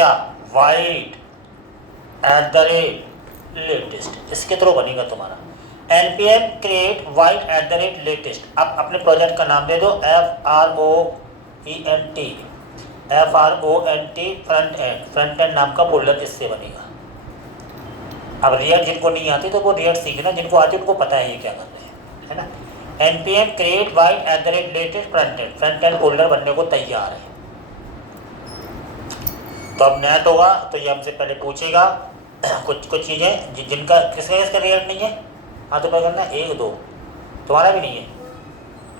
क्या white at the rate latest, इसके through बनेगा तुम्हारा npm create white at the rate latest. अब अपने प्रोजेक्ट का नाम दे दो FROENT फ्रंट एंड नाम का फोल्डर इससे बनेगा। अब रिएक्ट जिनको नहीं आती तो वो रिएक्ट सीखना, जिनको आती है उनको पता है ये क्या कर रहे हैं, है ना। npm create white at the rate latest front end folder बनने को तैयार है। तो अब नेट होगा तो ये हमसे पहले पूछेगा कुछ चीज़ें जिनका किसका रिएक्ट नहीं है। हाँ तो क्या करना है, 1 2 तुम्हारा भी नहीं है,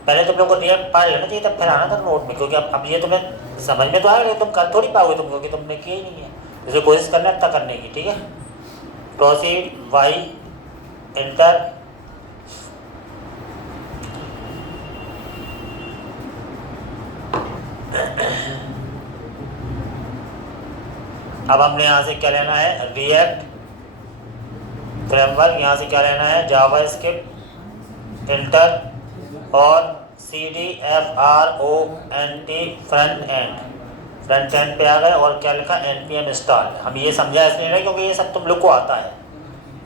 पहले तुम लोग को रिएक्ट पढ़ लेना चाहिए तब फिर आना था नोट में, क्योंकि अब ये तुम्हें समझ में तो आएगा लेकिन तुम कर थोड़ी पाओगे तुम, क्योंकि तुमने किया ही नहीं है। इसे कोशिश करना इतना करने की, ठीक है। प्रोसीड वाई एंटर, अब हमने यहाँ से क्या लेना है, रिएक्ट फ्रेमवर्क, यहाँ से क्या लेना है, जावास्क्रिप्ट एंटर, और CDFRONT फ्रंट एंड पे आ गए, और क्या लिखा npm इंस्टॉल। हम ये समझा इसलिए नहीं क्योंकि ये सब तुम लोग को आता है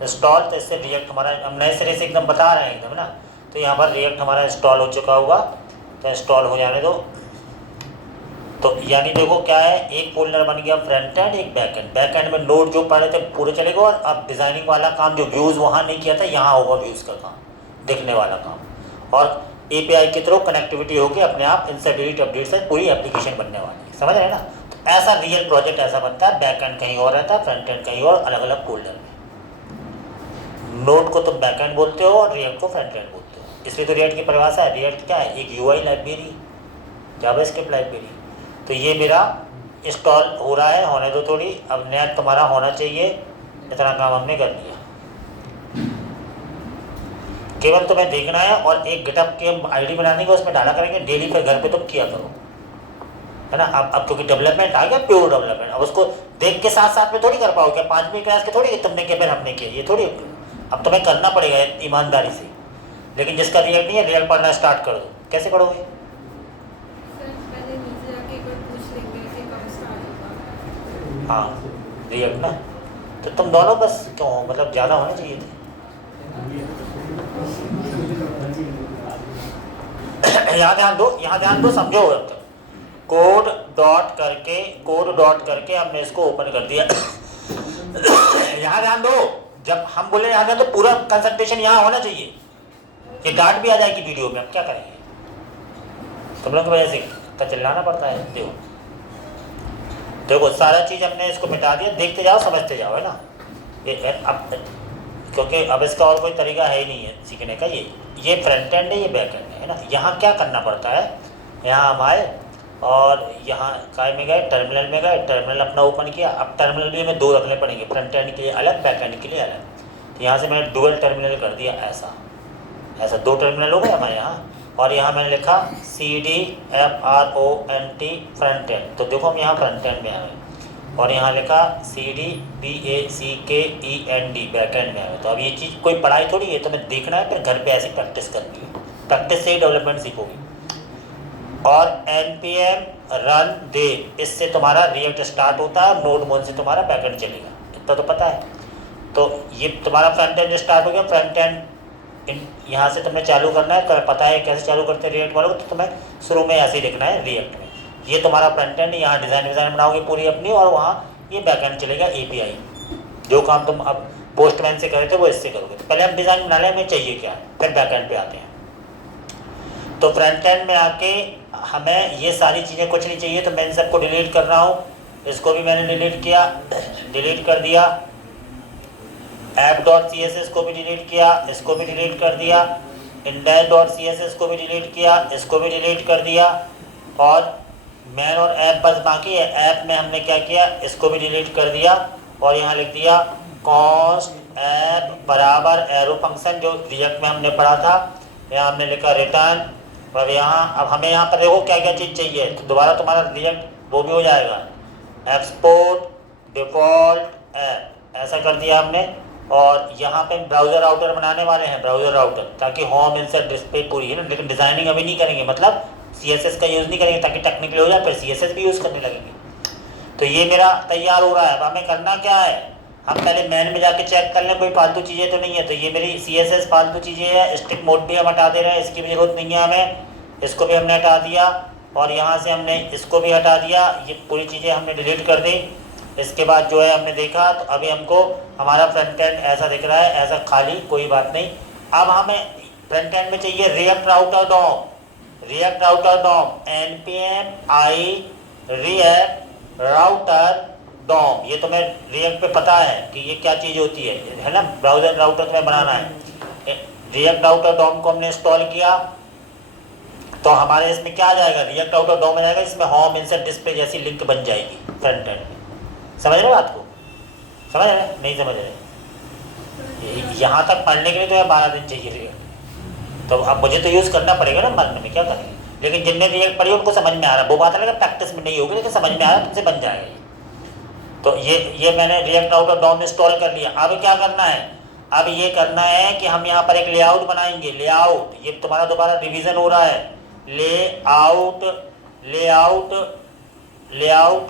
इंस्टॉल, तो इससे रिएक्ट हमारा हम नए सिरे से एकदम बता रहे हैं एकदम ना। तो यहाँ पर रिएक्ट हमारा इंस्टॉल हो चुका होगा, तो इंस्टॉल हो जाने दो। तो यानी देखो क्या है, एक फोल्डर बन गया फ्रंट एंड, एक बैक एंड। बैक एंड में नोड जो पढ़े थे पूरे चलेगा, और अब डिज़ाइनिंग वाला काम जो व्यूज़ वहाँ नहीं किया था यहाँ होगा व्यूज़ का काम, दिखने वाला काम। और API के थ्रू कनेक्टिविटी होगी अपने आप, इंसर्ट डिलीट अपडेट से पूरी एप्लीकेशन बनने वाली है, समझ रहे हैं ना। तो ऐसा रियल प्रोजेक्ट ऐसा बनता है, बैक एंड कहीं और रहता है, फ्रंट एंड कहीं और, अलग अलग फोल्डर में। नोड को तुम बैक एंड बोलते हो और रिएक्ट को फ्रंट एंड बोलते हो, इसलिए तो रिएक्ट की परिभाषा है। रिएक्ट क्या है, एक UI लाइब्रेरी, जावास्क्रिप्ट लाइब्रेरी। तो ये मेरा इंस्टॉल हो रहा है, होने दो थोड़ी। अब नेट तुम्हारा होना चाहिए, इतना काम हमने कर दिया। केवल तुम्हें देखना है और एक गिटहब के ID बना देंगे, उसमें डाला करेंगे डेली, फिर घर पे तुम किया करो, है ना। अब क्योंकि डेवलपमेंट आ गया, प्योर डेवलपमेंट, अब उसको देख के साथ साथ में थोड़ी कर पाओगे। 5वीं क्लास के थोड़ी तुमने किया फिर हमने किया, ये थोड़ी। अब तुम्हें करना पड़ेगा ईमानदारी से। लेकिन जिसका रिएक्ट नहीं है, रिएक्ट पढ़ना स्टार्ट कर दो। कैसे पढ़ोगे? हाँ रिएक्ट ना, तो तुम दोनों बस क्यों, मतलब ज़्यादा होने चाहिए थे। यहाँ ध्यान दो, समझो। अब तक कोड डॉट करके हमने इसको ओपन कर दिया। यहाँ ध्यान दो, जब हम बोले यहाँ ध्यान, तो पूरा कंसंट्रेशन यहाँ होना चाहिए। ये डांट भी आ जाएगी वीडियो में, अब क्या करेंगे, तुम लोग की वजह से चिल्लाना पड़ता है। देखो सारा चीज़ हमने इसको मिटा दिया, देखते जाओ समझते जाओ, है ना। ये अब क्योंकि अब इसका और कोई तरीका है ही नहीं है सीखने का। ये फ्रंट एंड है, ये बैक एंड है ना। यहाँ क्या करना पड़ता है, यहाँ हम आए और यहाँ काय में गए, टर्मिनल में गए, टर्मिनल अपना ओपन किया। अब टर्मिनल भी हमें 2 रखने पड़ेंगे, फ्रंट एंड के लिए अलग, बैक एंड के लिए अलग। तो यहाँ से मैंने डुअल टर्मिनल कर दिया, ऐसा 2 टर्मिनल हो गए हमारे यहाँ। और यहाँ मैंने लिखा CDFRONT फ्रंट एंड, तो देखो हम यहाँ फ्रंट एंड में आ गए। और यहाँ लिखा CDBACKEND बैक एंड में आ गए। तो अब ये चीज़ कोई पढ़ाई थोड़ी है, तुम्हें देखना है, फिर घर पे ऐसी प्रैक्टिस करनी है। प्रैक्टिस से ही डेवलपमेंट सीखोगे। और npm रन दे, इससे तुम्हारा रिएक्ट स्टार्ट होता है, नोड मोड से तुम्हारा बैक एंड चलेगा, इतना तो पता है। तो ये तुम्हारा फ्रंट एंड स्टार्ट हो गया। फ्रंट एंड यहाँ से तुम्हें चालू करना है, पता है कैसे चालू करते हैं रिएक्ट वालों को, तो तुम्हें शुरू में ऐसे ही लिखना है रिएक्ट में। ये तुम्हारा फ्रंट एंड, यहाँ डिज़ाइन बनाओगे पूरी अपनी, और वहाँ ये बैक एंड चलेगा API। जो काम तुम अब पोस्टमैन से करे थे वो इससे करोगे। तो पहले हम डिज़ाइन बना लें, हमें चाहिए क्या, फिर बैक एंड पे आते हैं। तो फ्रंट एंड में आके हमें ये सारी चीज़ें कुछ नहीं चाहिए, तो मैं इन सबको डिलीट कर रहा हूँ। इसको भी मैंने डिलीट किया, डिलीट कर दिया। app.css को भी डिलीट किया, इसको भी डिलीट कर दिया। index.css को भी डिलीट किया, इसको भी डिलीट कर दिया। और मैन और ऐप बस बाकी है। ऐप में हमने क्या किया, इसको भी डिलीट कर दिया। और यहाँ लिख दिया कॉस्ट ऐप बराबर एरो फंक्शन, जो रिएक्ट में हमने पढ़ा था। यहाँ हमने लिखा रिटर्न। और यहाँ अब हमें यहाँ पर देखो क्या क्या चीज़ चाहिए, तो दोबारा तुम्हारा रिएक्ट वो भी हो जाएगा। एक्सपोर्ट डिफ़ॉल्ट ऐप, ऐसा कर दिया हमने। और यहाँ पे ब्राउज़र राउटर बनाने वाले हैं, ब्राउज़र राउटर, ताकि होम इंसर्ट डिस्प्ले पूरी है ना। लेकिन डिज़ाइनिंग अभी नहीं करेंगे, मतलब CSS का यूज़ नहीं करेंगे, ताकि टेक्निकली हो जाए, फिर CSS भी यूज़ करने लगेंगे। तो ये मेरा तैयार हो रहा है। अब हमें करना क्या है, हम पहले मैन में जाके चेक कर लें कोई फालतू चीज़ें तो नहीं है। तो ये मेरी CSS फालतू चीज़ें है, स्ट्रिक्ट मोड भी हम हटा दे रहे हैं, इसकी भी ज़रूरत नहीं है हमें, इसको भी हमने हटा दिया। और यहाँ से हमने इसको भी हटा दिया, ये पूरी चीज़ें हमने डिलीट कर दी। इसके बाद जो है हमने देखा तो अभी हमको हमारा फ्रंट एंड ऐसा दिख रहा है, ऐसा खाली, कोई बात नहीं। अब हमें फ्रंट एंड में चाहिए react router DOM, react router DOM npm i react router DOM. ये तुम्हें रिएक्ट पे पता है कि ये क्या चीज़ होती है ना, ब्राउज़र राउटर तुम्हें बनाना है। रिएक्ट राउटर डॉम को हमने इंस्टॉल किया तो हमारे इसमें क्या आ जाएगा, रिएक्ट राउटर डॉम आ जाएगा, इसमें होम इंसर्ट डिस्प्ले जैसी लिंक बन जाएगी फ्रंट एंड में। समझ रहे हो बात को, समझ रहे नहीं समझ रहे? यहाँ तक पढ़ने के लिए तो 12 दिन चाहिए रिएक्ट, तो अब मुझे तो यूज़ करना पड़ेगा ना, मरने में क्या करेंगे। लेकिन जिनने रिएक्ट पढ़ी उनको समझ में आ रहा है, वो बात है, प्रैक्टिस में नहीं होगी लेकिन समझ में आ रहा है, तुमसे बन जाएगा। तो ये मैंने रिएक्ट राउटर डॉम इंस्टॉल कर लिया। अब क्या करना है, अब ये करना है कि हम यहाँ पर एक लेआउट बनाएंगे। लेआउट, ये तुम्हारा दोबारा रिवीजन हो रहा है। Layout layout layout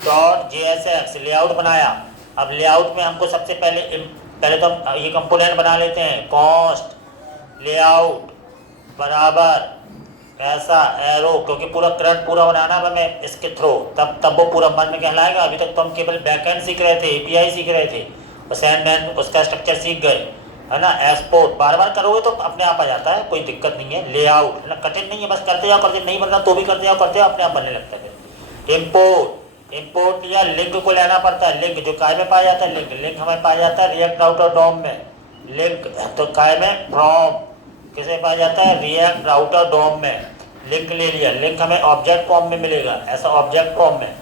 dot JSX layout बनाया। अब लेआउट में हमको सबसे पहले तो हम ये कंपोनेंट बना लेते हैं। कॉस्ट लेआउट बराबर ऐसा एरो, क्योंकि पूरा करंट पूरा बनाना है हमें इसके थ्रू, तब वो पूरा मन में कहलाएगा। अभी तक तो हम केवल बैकएंड सीख रहे थे, API सीख रहे थे, और सैंडमैन उसका स्ट्रक्चर सीख गए, है ना। एक्सपोर्ट बार बार करोगे तो अपने आप आ जाता है, कोई दिक्कत नहीं है। लेआउट है ना, कठिन नहीं है, बस करते जाओ, करते नहीं बन रहा तो भी करते जाओ, करते जाओ, अपने आप बनने लगता है। इम्पोर्ट लिया, लिंक को लेना पड़ता है। लिंक जो काय में पाया जाता है, लिंक हमें पाया जाता है रिएक्ट राउटर डॉम में। लिंक तो काय में, फ्रॉम किसे पाया जाता है, रिएक्ट राउटर डॉम में। लिंक ले लिया, लिंक हमें ऑब्जेक्ट फॉर्म में मिलेगा, ऐसा ऑब्जेक्ट फॉर्म में।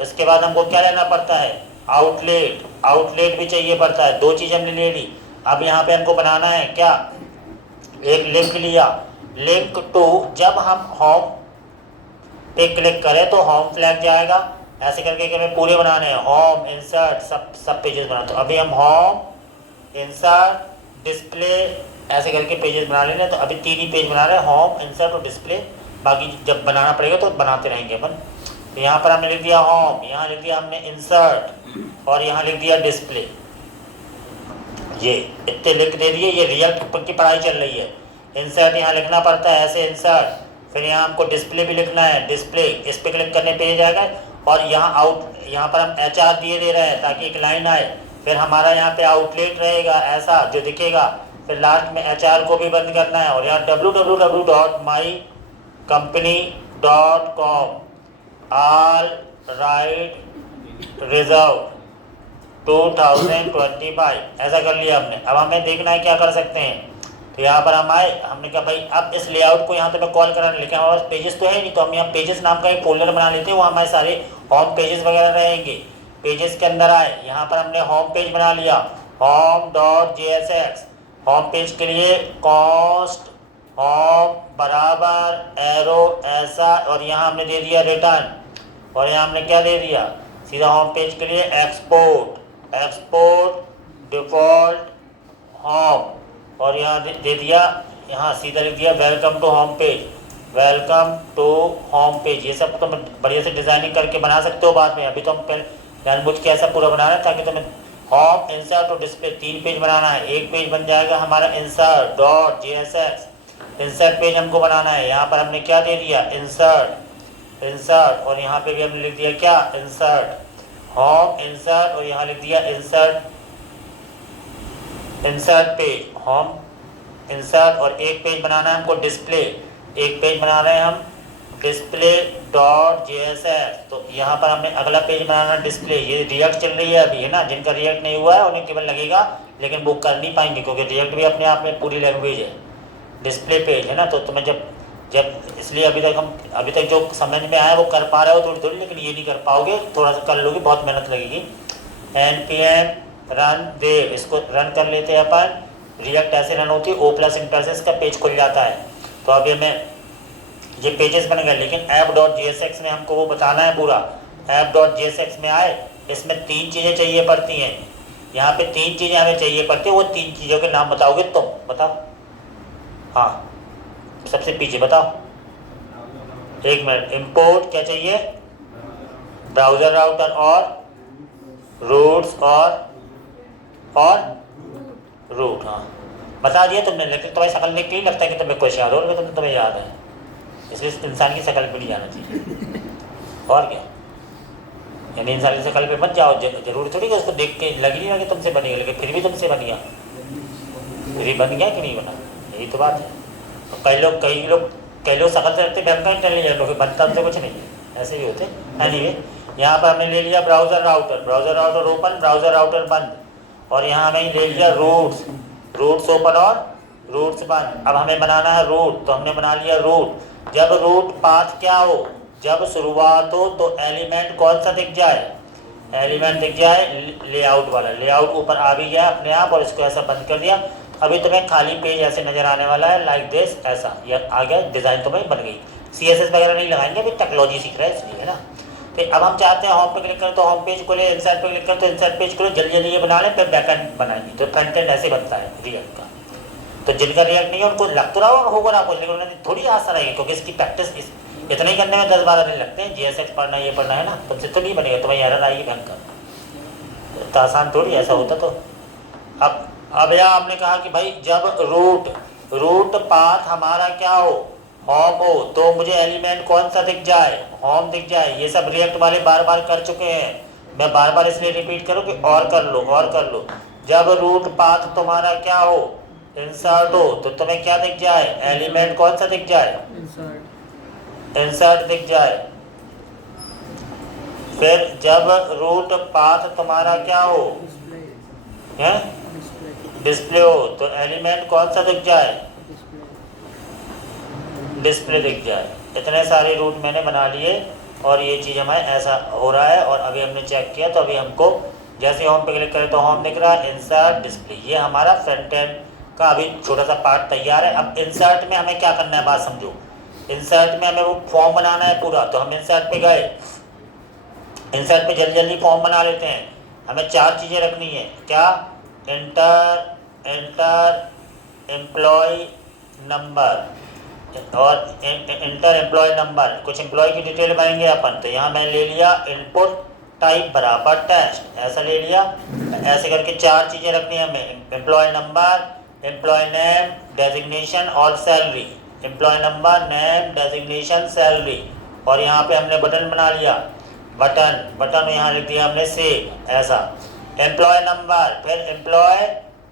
इसके बाद हमको क्या लेना पड़ता है, आउटलेट, आउटलेट भी चाहिए पड़ता है। 2 चीज़ हमने ले ली। अब यहाँ पे हमको बनाना है क्या, एक लिंक लिया, लिंक टू, जब हम होम पे क्लिक करें तो होम फ्लैग जाएगा, ऐसे करके कि हमें पूरे बनाने हैं, होम इंसर्ट सब पेजेस बनाते। तो अभी हम होम इंसर्ट डिस्प्ले ऐसे करके पेजेस बना लेंगे। तो अभी 3 ही पेज बना रहे हैं, होम इंसर्ट और डिस्प्ले, बाकी जब बनाना पड़ेगा तो बनाते रहेंगे अपन। तो यहाँ पर हमने लिख दिया होम, यहाँ लिख दिया हमने इंसर्ट, और यहाँ लिख दिया डिस्प्ले। ये इतने लिख दे दिए। ये रिएक्ट की पढ़ाई चल रही है। इंसर्ट यहाँ लिखना पड़ता है, ऐसे इंसर्ट, फिर यहाँ हमको डिस्प्ले भी लिखना है, डिस्प्ले, इस पर क्लिक करने पे जाएगा। और यहाँ यहाँ पर हम HR दिए दे रहे हैं ताकि एक लाइन आए। फिर हमारा यहाँ पे आउटलेट रहेगा ऐसा जो दिखेगा। फिर लास्ट में HR को भी बंद करना है, और यहाँ www.mycompany.com ऑल राइट रिजर्व 2025 ऐसा कर लिया हमने। अब हमें देखना है क्या कर सकते हैं। तो यहाँ पर हम आए, हमने कहा भाई अब इस लेआउट को यहाँ तो मैं कॉल कराने, लेकिन हमारे पास पेजेस तो है नहीं, तो हम यहाँ पेजेस नाम का एक फोल्डर बना लेते हैं, वो हमारे सारे होम पेजेस वगैरह रहेंगे। पेजेस के अंदर आए, यहाँ पर हमने होम पेज बना लिया, home.jsx। होम पेज के लिए कॉस्ट होम बराबर एरो ऐसा, और यहाँ हमने दे दिया रिटर्न, और यहाँ हमने क्या दे दिया, सीधा होम पेज के लिए एक्सपोर्ट डिफ़ॉल्ट होम, और यहाँ दे दिया, यहाँ सीधा लिख दिया welcome to home page, welcome to home page. ये सब तुम बढ़िया से डिज़ाइनिंग करके बना सकते हो बाद में। अभी तो हम पहले जानबूझ के ऐसा पूरा बना रहे हैं ताकि तुम्हें होम इंसर्ट और डिस्प्ले 3 पेज बनाना है। एक पेज बन जाएगा हमारा insert.jsx, इंसर्ट पेज हमको बनाना है। यहाँ पर हमने क्या दे दिया, इंसर्ट, और यहाँ पे भी हमने लिख दिया क्या, इंसर्ट, होम इंसर्ट, और यहाँ लिख दिया इंसर्ट पेज, होम इंसर्ट। और एक पेज बनाना है हमको डिस्प्ले, एक पेज बना रहे हैं हम display.jsx। तो यहाँ पर हमने अगला पेज बनाना है डिस्प्ले। ये रिएक्ट चल रही है अभी, है ना। जिनका रिएक्ट नहीं हुआ है उन्हें केवल लगेगा, लेकिन वो कर नहीं पाएंगे क्योंकि रिएक्ट भी अपने आप में पूरी लैंग्वेज है। डिस्प्ले पेज है ना, तो तुम्हें जब इसलिए अभी तक जो समझ में आया वो कर पा रहे हो थोड़ी थोड़ी, लेकिन ये नहीं कर पाओगे, थोड़ा सा कर लोगे, बहुत मेहनत लगेगी। npm रन देव, इसको रन कर लेते हैं अपन। रिएक्ट ऐसे रन होती है, O+ इंटरफेस का पेज खुल जाता है। तो अभी हमें ये पेजेस बन गए, लेकिन app.jsx में हमको वो बताना है पूरा। app.jsx में आए, इसमें 3 चीज़ें चाहिए पड़ती हैं। यहाँ पे 3 चीज़ें हमें चाहिए पड़ती हैं, वो 3 चीज़ों के नाम बताओगे तुम, बताओ। हाँ, सबसे पीछे बताओ, 1 मिनट। इंपोर्ट क्या चाहिए, ब्राउज़र राउटर और रूट्स और रूट। हाँ बता दिया तुमने, लेकिन तुम्हारी शक्ल में क्यों लगता है कि तुम्हें कुछ याद हो, लेकिन तुम्हें याद है, इसलिए इंसान की शक्ल पे नहीं जाना चाहिए। और क्या, यानी इंसान की शक्ल पे मत जाओ, जरूरी थोड़ी कि उसको देख के लग नहीं रहा कि तुमसे बनेगा, लेकिन फिर भी तुमसे बन गया, फिर भी बन गया कि नहीं बना, यही तो बात है। तो कई लोग शक्ल से रखते भयंकर इंटेलिजेंट लोग, बनता हमसे कुछ नहीं है, ऐसे भी होते। एनीवे यहाँ पर हमने ले लिया browser router open, browser router बंद, और यहाँ हमें ले लिया रूट्स ओपन और रूट्स बंद। अब हमें बनाना है रूट, तो हमने बना लिया रूट। जब रूट पाथ क्या हो, जब शुरुआत हो तो एलिमेंट कौन सा दिख जाए, एलिमेंट दिख जाए लेआउट वाला, लेआउट ऊपर आ भी गया अपने आप, और इसको ऐसा बंद कर दिया। अभी तुम्हें खाली पेज ऐसे नज़र आने वाला है, लाइक दिस, ऐसा ये आ गया, डिज़ाइन तुम्हें बन गई। CSS वगैरह नहीं लगाएंगे, अभी टेक्नोलॉजी सीख रहे हैं इसलिए, है ना। फिर अब हम चाहते हैं होम पे क्लिक करें तो होम पेज खोले, इंसर्ट पे क्लिक करें तो इंसर्ट पेज खोले, जल्दी जल्दी ये बना लें, फिर बैकएंड बनाएंगे। तो फ्रंट एंड ऐसे बनता है रिएक्ट का। तो जिनका रिएक्ट नहीं है उनको लग तो रहा होगा ना कुछ, लेकिन उन्हें थोड़ी आसान रहेगी, क्योंकि इसकी प्रैक्टिस इतना ही करने में 10-12 दिन लगते हैं। GSX पढ़ना, ये पढ़ना है ना, तुमसे तो नहीं बनेगा, तुम्हें एरर आएगी भयंकर, तो आसान थोड़ी ऐसा होता। तो अब यहाँ आपने कहा कि भाई जब रूट पाथ हमारा क्या हो, होम हो, तो मुझे एलिमेंट कौन सा दिख जाए, होम दिख जाए। ये सब रिएक्ट वाले बार बार कर चुके हैं, मैं बार बार इसलिए रिपीट करूँ कि और कर लो। जब रूट पाथ तुम्हारा क्या हो, इंसर्ट हो, तो तुम्हें क्या दिख जाए, एलिमेंट कौन सा दिख जाए, इंसर्ट दिख जाए। फिर जब रूट पाथ तुम्हारा क्या हो, है डिस्प्ले हो, तो एलिमेंट कौन सा दिख जाए, डिस्प्ले दिख जाए। इतने सारे रूट मैंने बना लिए, और ये चीज़ हमें ऐसा हो रहा है। और अभी हमने चेक किया, तो अभी हमको जैसे होम पे क्लिक करें तो होम दिख रहा है, इंसर्ट डिस्प्ले, ये हमारा फ्रंट एंड का अभी छोटा सा पार्ट तैयार है। अब इंसर्ट में हमें क्या करना है, बात समझो। इंसर्ट में हमें वो फॉर्म बनाना है पूरा, तो हम इंसर्ट पे गए, इंसर्ट पे जल्दी जल्दी फॉर्म बना लेते हैं। हमें 4 चीज़ें रखनी है, क्या, एंटर एम्प्लॉय नंबर और इंटर एम्प्लॉय नंबर, कुछ एम्प्लॉय की डिटेल भरेंगे अपन। तो यहाँ मैं ले लिया इनपुट टाइप बराबर टेस्ट, ऐसा ले लिया। ऐसे करके 4 चीज़ें रखनी है हमें, employ number, employ name, designation और salary, employ number, name, designation, salary. और यहाँ पे हमने बटन बना लिया, बटन यहाँ लिख दिया हमने सेव, ऐसा। एम्प्लॉय नंबर, फिर एम्प्लॉय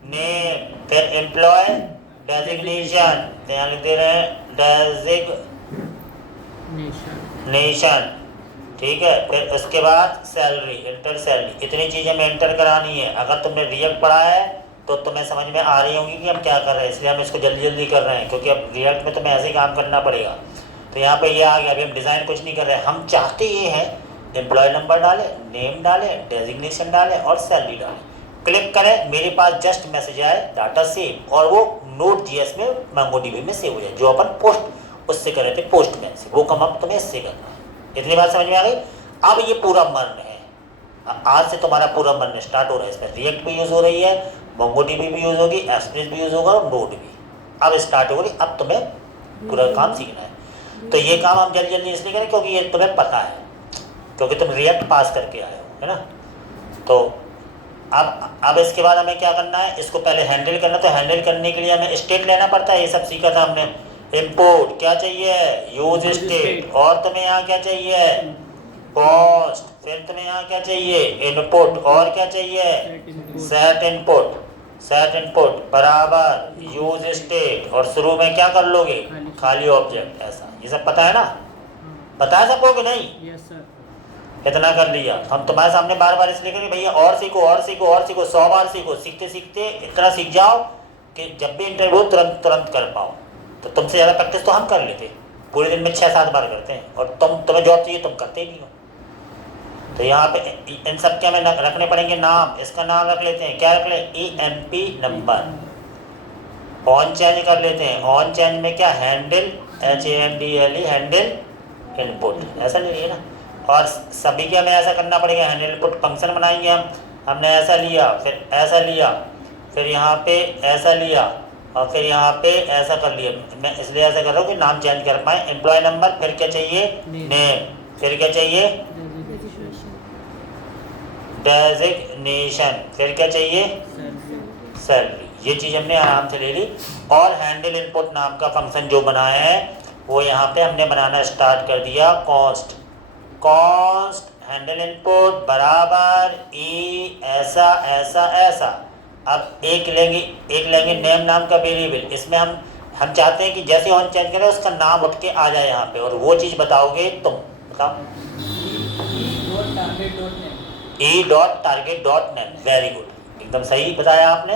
नेम, फिर एम्प्लॉय डेजिग्नेशन, तो यहाँ लिख दे रहे हैं डेजिग्नेशन, ठीक है। फिर उसके बाद सैलरी, इंटर सैलरी। इतनी चीज़ें हमें इंटर करानी है। अगर तुमने रिएक्ट पढ़ा है तो तुम्हें समझ में आ रही होंगी कि हम क्या कर रहे हैं, इसलिए हम इसको जल्दी जल्दी कर रहे हैं, क्योंकि अब रिएक्ट में तुम्हें ऐसे ही काम करना पड़ेगा। तो यहाँ पे ये आ गया, अभी हम डिज़ाइन कुछ नहीं कर रहे हैं, हम चाहते ये हैं एम्प्लॉय नंबर डालें, नेम डालें, डेजिग्नेशन डालें और सैलरी डालें। क्लिक करें, मेरे पास जस्ट मैसेज आए डाटा सेव, और वो Node.js में MongoDB में सेव हो जाए, जो अपन पोस्ट उससे कर रहे थे, पोस्टमैन से। वो काम अब तुम्हें इससे करना है। इतनी बात समझ में आ गई। अब ये पूरा मर्न है, आज से तुम्हारा पूरा मर्न स्टार्ट हो रहा है। इसमें रिएक्ट भी यूज़ हो रही है, MongoDB भी यूज़ होगी, एक्सप्रेस भी यूज़ होगा और नोड भी अब स्टार्ट हो रही। अब तुम्हें पूरा काम सीखना है। तो ये काम हम जल्दी जल्दी इसलिए करें क्योंकि ये तुम्हें पता है, क्योंकि तुम रिएक्ट पास करके आए हो, है ना। तो अब इसके बाद हमें क्या करना है, इसको पहले हैंडल करना। तो हैंडल करने के लिए हमें स्टेट लेना पड़ता है, ये सब सीखा था हमने। इंपोर्ट क्या चाहिए, यूज स्टेट, और तुम्हें यहाँ क्या चाहिए, पोस्ट, फिर तुम्हें यहाँ क्या चाहिए, इनपुट, और क्या चाहिए, सेट इनपुट बराबर यूज स्टेट, और शुरू में क्या कर लोगे, खाली ऑब्जेक्ट, ऐसा। ये सब पता है ना, पता है सबको कि नहीं? Yes sir. इतना कर लिया। हम तुम्हारे सामने बार बार इसलिए करें भैया और सीखो 100 बार सीखो, सीखते सीखते इतना सीख जाओ कि जब भी इंटरव्यू तुरंत कर पाओ। तो तुमसे ज़्यादा प्रैक्टिस तो हम कर लेते, पूरे दिन में 6-7 बार करते हैं, और तुम्हें जॉब चाहिए, तुम करते ही नहीं हो। तो यहाँ पे इन सब के हमें रखने पड़ेंगे नाम। इसका नाम रख लेते हैं, क्या रख लें, EMP नंबर। ऑन चेंज कर लेते हैं, ऑन चेंज में क्या, हैंडल, HANDLE, हैंडल इनपुट, ऐसा नहीं है ना। और सभी के हमें ऐसा करना पड़ेगा, हैंडल इनपुट फंक्शन बनाएंगे हमने ऐसा लिया, फिर ऐसा लिया, फिर यहाँ पे ऐसा लिया, और फिर यहाँ पे ऐसा कर लिया। मैं इसलिए ऐसा कर रहा हूँ कि नाम चेंज कर पाएँ। एम्प्लॉय नंबर, फिर क्या चाहिए, नेम, फिर क्या चाहिए, डेजिग्नेशन, फिर क्या चाहिए, सैलरी। ये चीज़ हमने आराम से ले ली। और हैंडल इनपुट नाम का फंक्शन जो बनाया है वो यहाँ पे हमने बनाना स्टार्ट कर दिया। कॉस्ट, कॉस्ट हैंडल इनपुट बराबर ई ऐसा ऐसा ऐसा। अब एक लेंगे नेम नाम का वेरिएबल। इसमें हम चाहते हैं कि जैसे ऑन चेंज करें उसका नाम उठ के आ जाए यहाँ पे, और वो चीज़ बताओगे तुम। बताओ e.target.name। वेरी गुड, एकदम सही बताया आपने।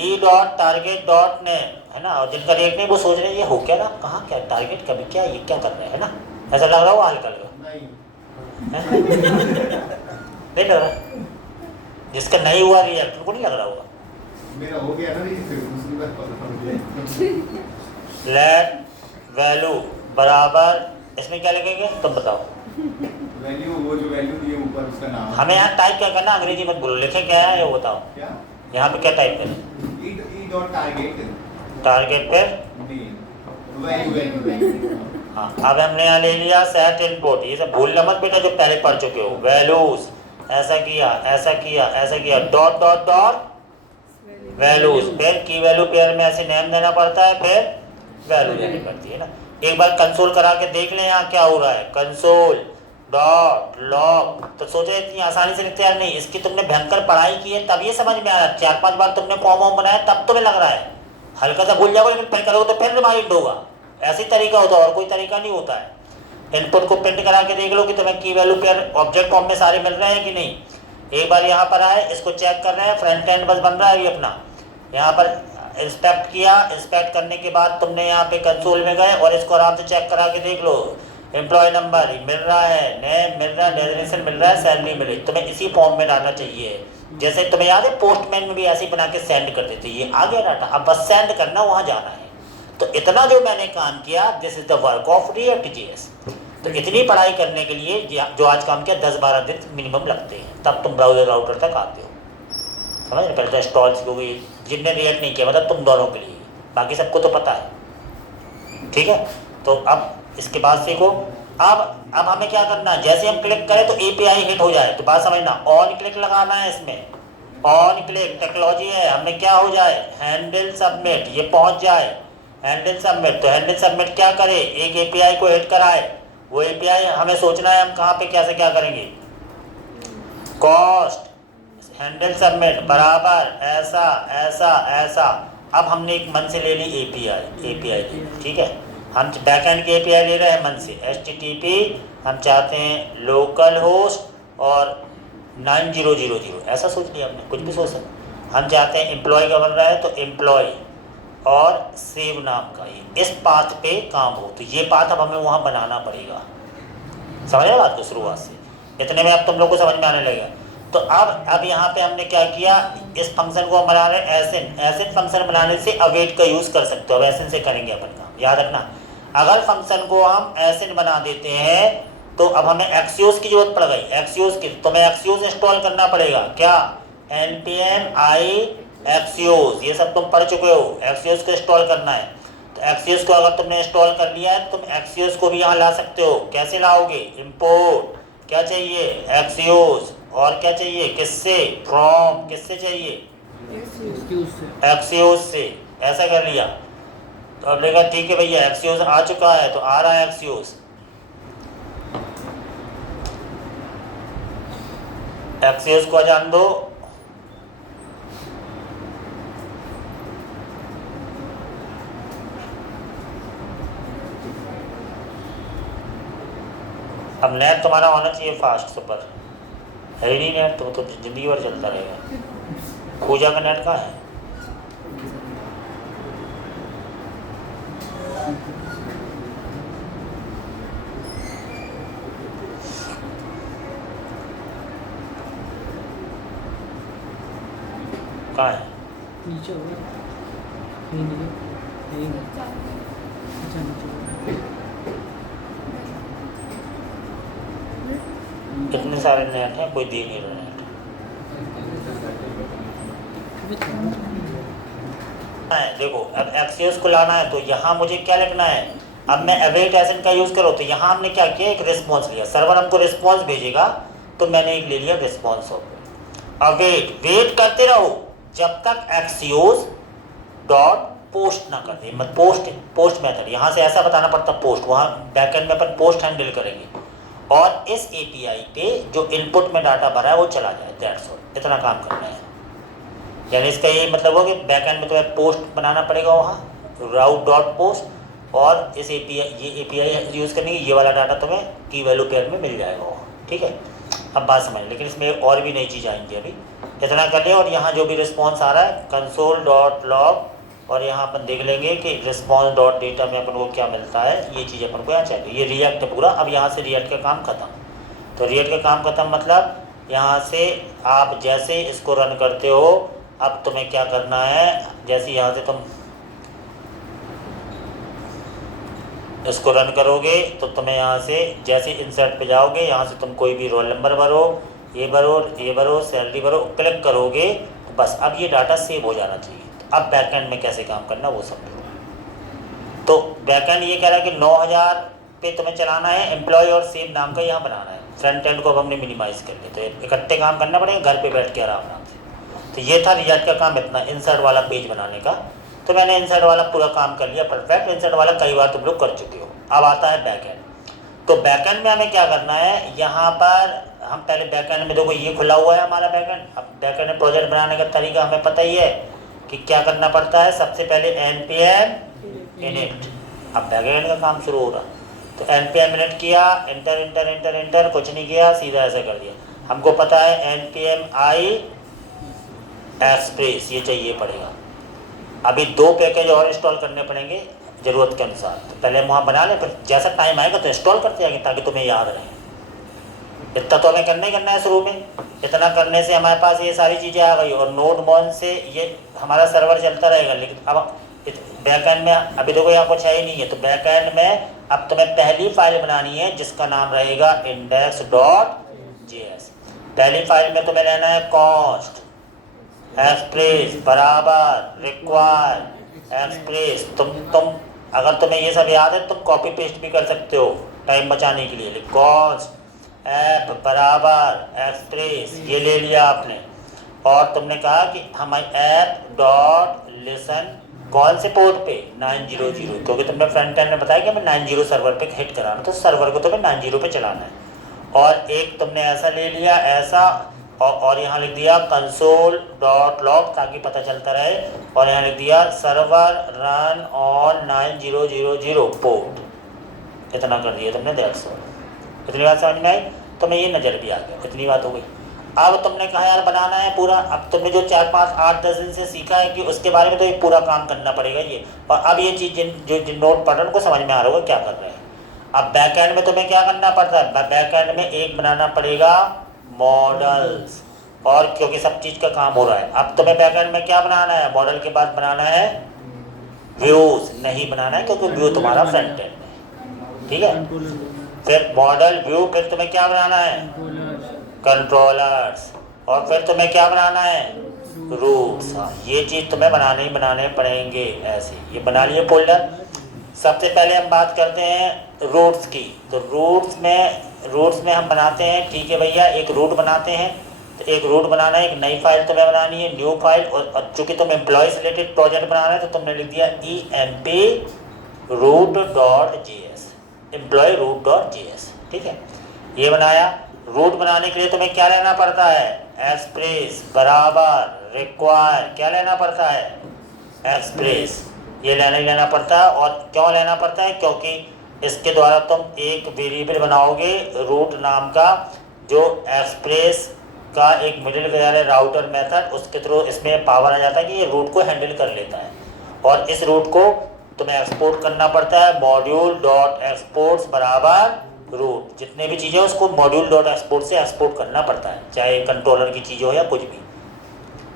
e.target.name है ना। और जिनका रिएक्ट नहीं वो सोच रहे हैं ये हो क्या रहा, कहाँ क्या टारगेट, कभी क्या, ये क्या कर रहे हैं, है ना। ऐसा लग रहा हो हल्का लग नहीं लग रहा। जिसका नहीं हुआ रिएक्ट उनको नहीं लग रहा होगा। मेरा हो गया ना, लेट वैल्यू बराबर, इसमें क्या लिखेंगे तुम बताओ। वैल्यू, वो जो वैल्यू दिए ऊपर उसका नाम। हमें यहाँ टाइप क्या करना, अंग्रेजी मत बोलो, लिखे क्या है ये बताओ। क्या यहाँ पे क्या टाइप करें, e.target टारगेट पे वैल्यू। हाँ। अब हमने यहाँ ले लिया सेट इनपुट। ये सब भूलना मत बेटा जो पहले पढ़ चुके हो। वैल्यूज ऐसा किया ऐसा किया ऐसा किया, डॉट डॉट डॉट वैल्यूज, फिर की वैल्यू पेयर में ऐसे नेम देना पड़ता है, फिर वैल्यू देनी पड़ती है ना। एक बार कंसोल करा के देख लें यहाँ क्या हो रहा है। कंसोल डॉट लॉग, तो सोचो इतनी आसानी से लिखते यार नहीं, इसकी तुमने भयंकर पढ़ाई की है तब ये समझ में आ रहा है। 4-5 बार तुमने फॉर्म वॉर्म बनाया तब तुम्हें लग रहा है। हल्का सा भूल जाओगे लेकिन फिर करोगे तो फिर रिमाइंड होगा। ऐसी तरीका होता है और कोई तरीका नहीं होता है। इनपुट को प्रिंट करा के देख लो कि तुम्हें की वैल्यू पेयर ऑब्जेक्ट फॉर्म में सारे मिल रहे हैं कि नहीं। एक बार यहाँ पर आए, इसको चेक कर रहे हैं, फ्रंट एंड बस बन रहा है ये अपना। यहाँ पर इंस्पेक्ट किया, इंस्पेक्ट करने के बाद तुमने यहाँ पे कंसोल में गए और इसको आराम से चेक करा के देख लो। एम्प्लॉय नंबर मिल रहा है, नेम मिल रहा है, डेजिग्नेशन मिल रहा है, सैलरी मिल रही। तुम्हें इसी फॉर्म में डालना चाहिए। जैसे तुम्हें याद है पोस्टमैन में भी ऐसे ही बना के सेंड करते थे। ये आ गया डाटा, अब बस सेंड करना, वहाँ जाना है। तो इतना जो मैंने काम किया, this is the work of React.js। तो इतनी पढ़ाई करने के लिए जो आज काम किया 10-12 दिन मिनिमम लगते हैं, तब तुम ब्राउजर राउटर तक आते हो। समझ रहे, पहले तो इंस्टॉल सीखोगे। जिनने रिएक्ट नहीं किया मतलब तुम दोनों के लिए, बाकी सबको तो पता है। ठीक है, तो अब इसके बाद सीखो। अब हमें क्या करना है, जैसे हम क्लिक करें तो API हिट हो जाए। तो बात समझना, ऑन क्लिक लगाना है इसमें। ऑन क्लिक टेक्नोलॉजी है, हमें क्या हो जाए, हैंडल सबमिट, ये पहुंच जाए हैंडल सबमिट। तो हैंडल सबमिट क्या करे, एक API को हिट कराए। वो API हमें सोचना है हम कहाँ पे कैसे क्या करेंगे। कॉस्ट हैंडल सबमिट बराबर ऐसा ऐसा ऐसा। अब हमने एक मन से ले ली API ले ली, ठीक है। हम बैकएंड की API ले रहे हैं मन से, HTTP। हम चाहते हैं लोकल होस्ट और 9000, ऐसा सोच लिया हमने, कुछ भी सोच सकते। हम चाहते हैं एम्प्लॉय का बन रहा है तो एम्प्लॉय और सेव नाम का, ये इस पाथ पे काम हो। तो ये पाथ अब हमें वहाँ बनाना पड़ेगा। समझ रहे बात को शुरुआत से, इतने में अब तुम लोग को समझ में आने लगेगा। तो अब यहाँ पे हमने क्या किया, इस फंक्शन को हम बना रहे हैं एसिन फंक्शन बनाने से अवेट का यूज़ कर सकते हो। अब एसिन से करेंगे अपन काम, याद रखना। अगर फंक्शन को हम एसिन बना देते हैं तो अब हमें एक्सियोस की जरूरत पड़ गई। एक्सियोस की, तुम्हें एक्सियोस इंस्टॉल करना पड़ेगा। क्या, npm i एक्सियोस, ये सब तुम पढ़ चुके हो। एक्सियोस को इंस्टॉल करना है। तो एक्सियोस को अगर तुमने इंस्टॉल कर लिया है तो तुम एक्सियोस को भी यहाँ ला सकते हो। कैसे लाओगे, इंपोर्ट, क्या चाहिए, एक्सियोस, और क्या चाहिए, किससे, फ्रॉम, किससे चाहिए, एक्सियोस से। ऐसा कर लिया तो अब लेगा ठीक है भैया एक्सियोस आ चुका है, तो आ रहा है एक्सियोस। एक्सियोस को जान दो। अब नेट तुम्हारा होना चाहिए फास्ट, सुपर। है ही नहीं नेट तो जिंदगी भर चलता रहेगा। पूजा का नेट कहाँ है, कहाँ है, इतने सारे नेट हैं, कोई दे नहीं रहा नेट। देखो अब एक्सियोस को लाना है तो यहाँ मुझे क्या लिखना है। अब मैं अवेट एसिन का यूज़ करो तो यहाँ हमने क्या किया, एक रिस्पॉन्स लिया। सर्वर हमको रिस्पॉन्स भेजेगा तो मैंने एक ले लिया रिस्पॉन्स ऑब्जेक्ट। अब वेट करते रहो जब तक एक्सियोस डॉट पोस्ट ना कर दे। मत पोस्ट मेथड यहाँ से ऐसा बताना पड़ता पोस्ट, वहाँ बैकएंड में अपन पोस्ट हैंडल करेंगे और इस एपीआई पे जो इनपुट में डाटा भरा है वो चला जाए। दैट्स ऑल, इतना काम करना है। यानी इसका यही मतलब हो कि बैकएंड में तुम्हें पोस्ट बनाना पड़ेगा वहाँ राउट डॉट पोस्ट, और इस एपीआई यूज़ करने की ये वाला डाटा तुम्हें की वैल्यू पेयर में मिल जाएगा वहाँ। ठीक है, अब बात समझ। लेकिन इसमें और भी नई चीज़ आएंगी, अभी इतना कर लें। और यहाँ जो भी रिस्पॉन्स आ रहा है कंसोल डॉट लॉग, और यहाँ अपन देख लेंगे कि रिस्पॉन्स डॉट डेटा में अपन को क्या मिलता है। ये चीज़ अपन को यहाँ चाहिए। ये रिएक्ट है पूरा। अब यहाँ से रिएक्ट का काम खत्म। तो रिएक्ट का काम खत्म मतलब यहाँ से आप जैसे इसको रन करते हो, अब तुम्हें क्या करना है, जैसे यहाँ से तुम इसको रन करोगे तो तुम्हें यहाँ से जैसे इंसर्ट पे जाओगे, यहाँ से तुम कोई भी रोल नंबर भरो, ये भरो, सैलरी भरो, क्लिक करोगे तो बस अब ये डाटा सेव हो जाना चाहिए। तो अब बैकएंड में कैसे काम करना वो समझो। तो बैकएंड ये कह रहा है कि 9000 पे तुम्हें चलाना है, एम्प्लॉय और सेव नाम का यहाँ बनाना है। फ्रंट एंड को अब हमने मिनिमाइज़ कर लिया, तो इकट्ठे काम करना पड़ेगा घर पे बैठ के आराम से। तो ये था रिएक्ट का काम, इतना इंसर्ट वाला पेज बनाने का। तो मैंने इंसर्ट वाला पूरा काम कर लिया परफेक्ट। इंसर्ट वाला कई बार तुम लोग कर चुके हो। अब आता है बैकएंड। तो बैकएंड में हमें क्या करना है, यहाँ पर हम पहले बैकएंड में देखो ये खुला हुआ है हमारा बैकएंड। अब बैकएंड में प्रोजेक्ट बनाने का तरीका हमें पता ही है कि क्या करना पड़ता है। सबसे पहले npm init, अब बैकएंड का काम शुरू हो रहा। तो npm init किया, इंटर कुछ नहीं किया, सीधा ऐसा कर दिया। हमको पता है npm i एक्सप्रेस ये चाहिए पड़ेगा। अभी 2 पैकेज और इंस्टॉल करने पड़ेंगे ज़रूरत के अनुसार। तो पहले हम वहाँ बना लें, फिर जैसा टाइम आएगा तो इंस्टॉल करते जाएंगे ताकि तुम्हें याद रहे। इतना तो हमें करना ही करना है शुरू में। इतना करने से हमारे पास ये सारी चीज़ें आ गई और नोड से ये हमारा सर्वर चलता रहेगा। लेकिन अब बैकएंड में अभी देखो यहाँ कुछ है ही नहीं है। तो बैकएंड में अब तुम्हें पहली फाइल बनानी है जिसका नाम रहेगा index.js। पहली फाइल में तुम्हें लेना है कॉस्ट एक्सप्रेस बराबर रिक्वायर एक्सप्रेस। तुम अगर तुम्हें ये सब याद है तुम कॉपी पेस्ट भी कर सकते हो टाइम बचाने के लिए। कॉस्ट ऐप बराबर एक्सप्रेस ये ले लिया आपने, और तुमने कहा कि हमारी ऐप डॉट लिसन कौन से पोर्ट पे 900, क्योंकि तुमने फ्रंट एंड में बताया कि हमें 90 सर्वर पे हिट कराना, तो सर्वर को तुम्हें 90 पे चलाना है। और एक तुमने ऐसा ले लिया ऐसा, और यहाँ लिख दिया कंसोल डॉट लॉग ताकि पता चलता रहे, और यहाँ लिख दिया सर्वर रन ऑन 9000 पोर्ट। इतना कर दिया तुमने। That's all. इतनी बात समझ में आई? तुम्हें ये नज़र भी आ गया, इतनी बात हो गई। अब तुमने कहा यार बनाना है पूरा। अब तुमने जो 4 5 8 10 दिन से सीखा है कि उसके बारे में तो ये पूरा काम करना पड़ेगा ये। और अब ये चीज़ जिन नोट पढ़ रहे उनको समझ में आ रहा होगा क्या कर रहे हैं। अब बैकएंड में तुम्हें क्या करना पड़ता है, बैकएंड में एक बनाना पड़ेगा मॉडल्स, और क्योंकि सब चीज़ का काम हो रहा है। अब तुम्हें बैकएंड में क्या बनाना है, मॉडल के बाद बनाना है व्यूज नहीं बनाना है क्योंकि व्यू तुम्हारा फ्रंट एंड है। ठीक है, फिर मॉडल व्यू, फिर तुम्हें क्या बनाना है कंट्रोलर्स, और फिर तुम्हें क्या बनाना है रूट्स। हाँ, ये चीज़ तुम्हें बनाने पड़ेंगे ऐसे। ये बना लिए फोल्डर। सबसे पहले हम बात करते हैं रूट्स की। तो रूट्स में हम बनाते हैं, ठीक है भैया, एक रूट बनाते हैं। तो एक रूट बनाना है, एक नई फाइल तुम्हें बनानी है, न्यू फाइल। और चूँकि तुम एम्प्लॉय से रिलेटेड प्रोजेक्ट बनाना है तो तुमने लिख दिया emp root.js, एम्प्लॉय root.js। ठीक है, ये बनाया। रूट बनाने के लिए तुम्हें क्या लेना पड़ता है, एक्सप्रेस बराबर रिक्वायर, क्या लेना पड़ता है एक्सप्रेस। ये लेना पड़ता है। और क्यों लेना पड़ता है, क्योंकि इसके द्वारा तुम एक वेरिएबल बनाओगे रूट नाम का, जो एक्सप्रेस का एक मिडिलवेयर है राउटर मेथड, उसके थ्रू इसमें पावर आ जाता है कि ये रूट को हैंडल कर लेता है। और इस रूट को तुम्हें एक्सपोर्ट करना पड़ता है मॉड्यूल डॉट एक्सपोर्ट्स बराबर रूट। जितने भी चीज़ें उसको मॉड्यूल डॉट एक्सपोर्ट से एक्सपोर्ट करना पड़ता है, चाहे कंट्रोलर की चीज़ हो या कुछ भी।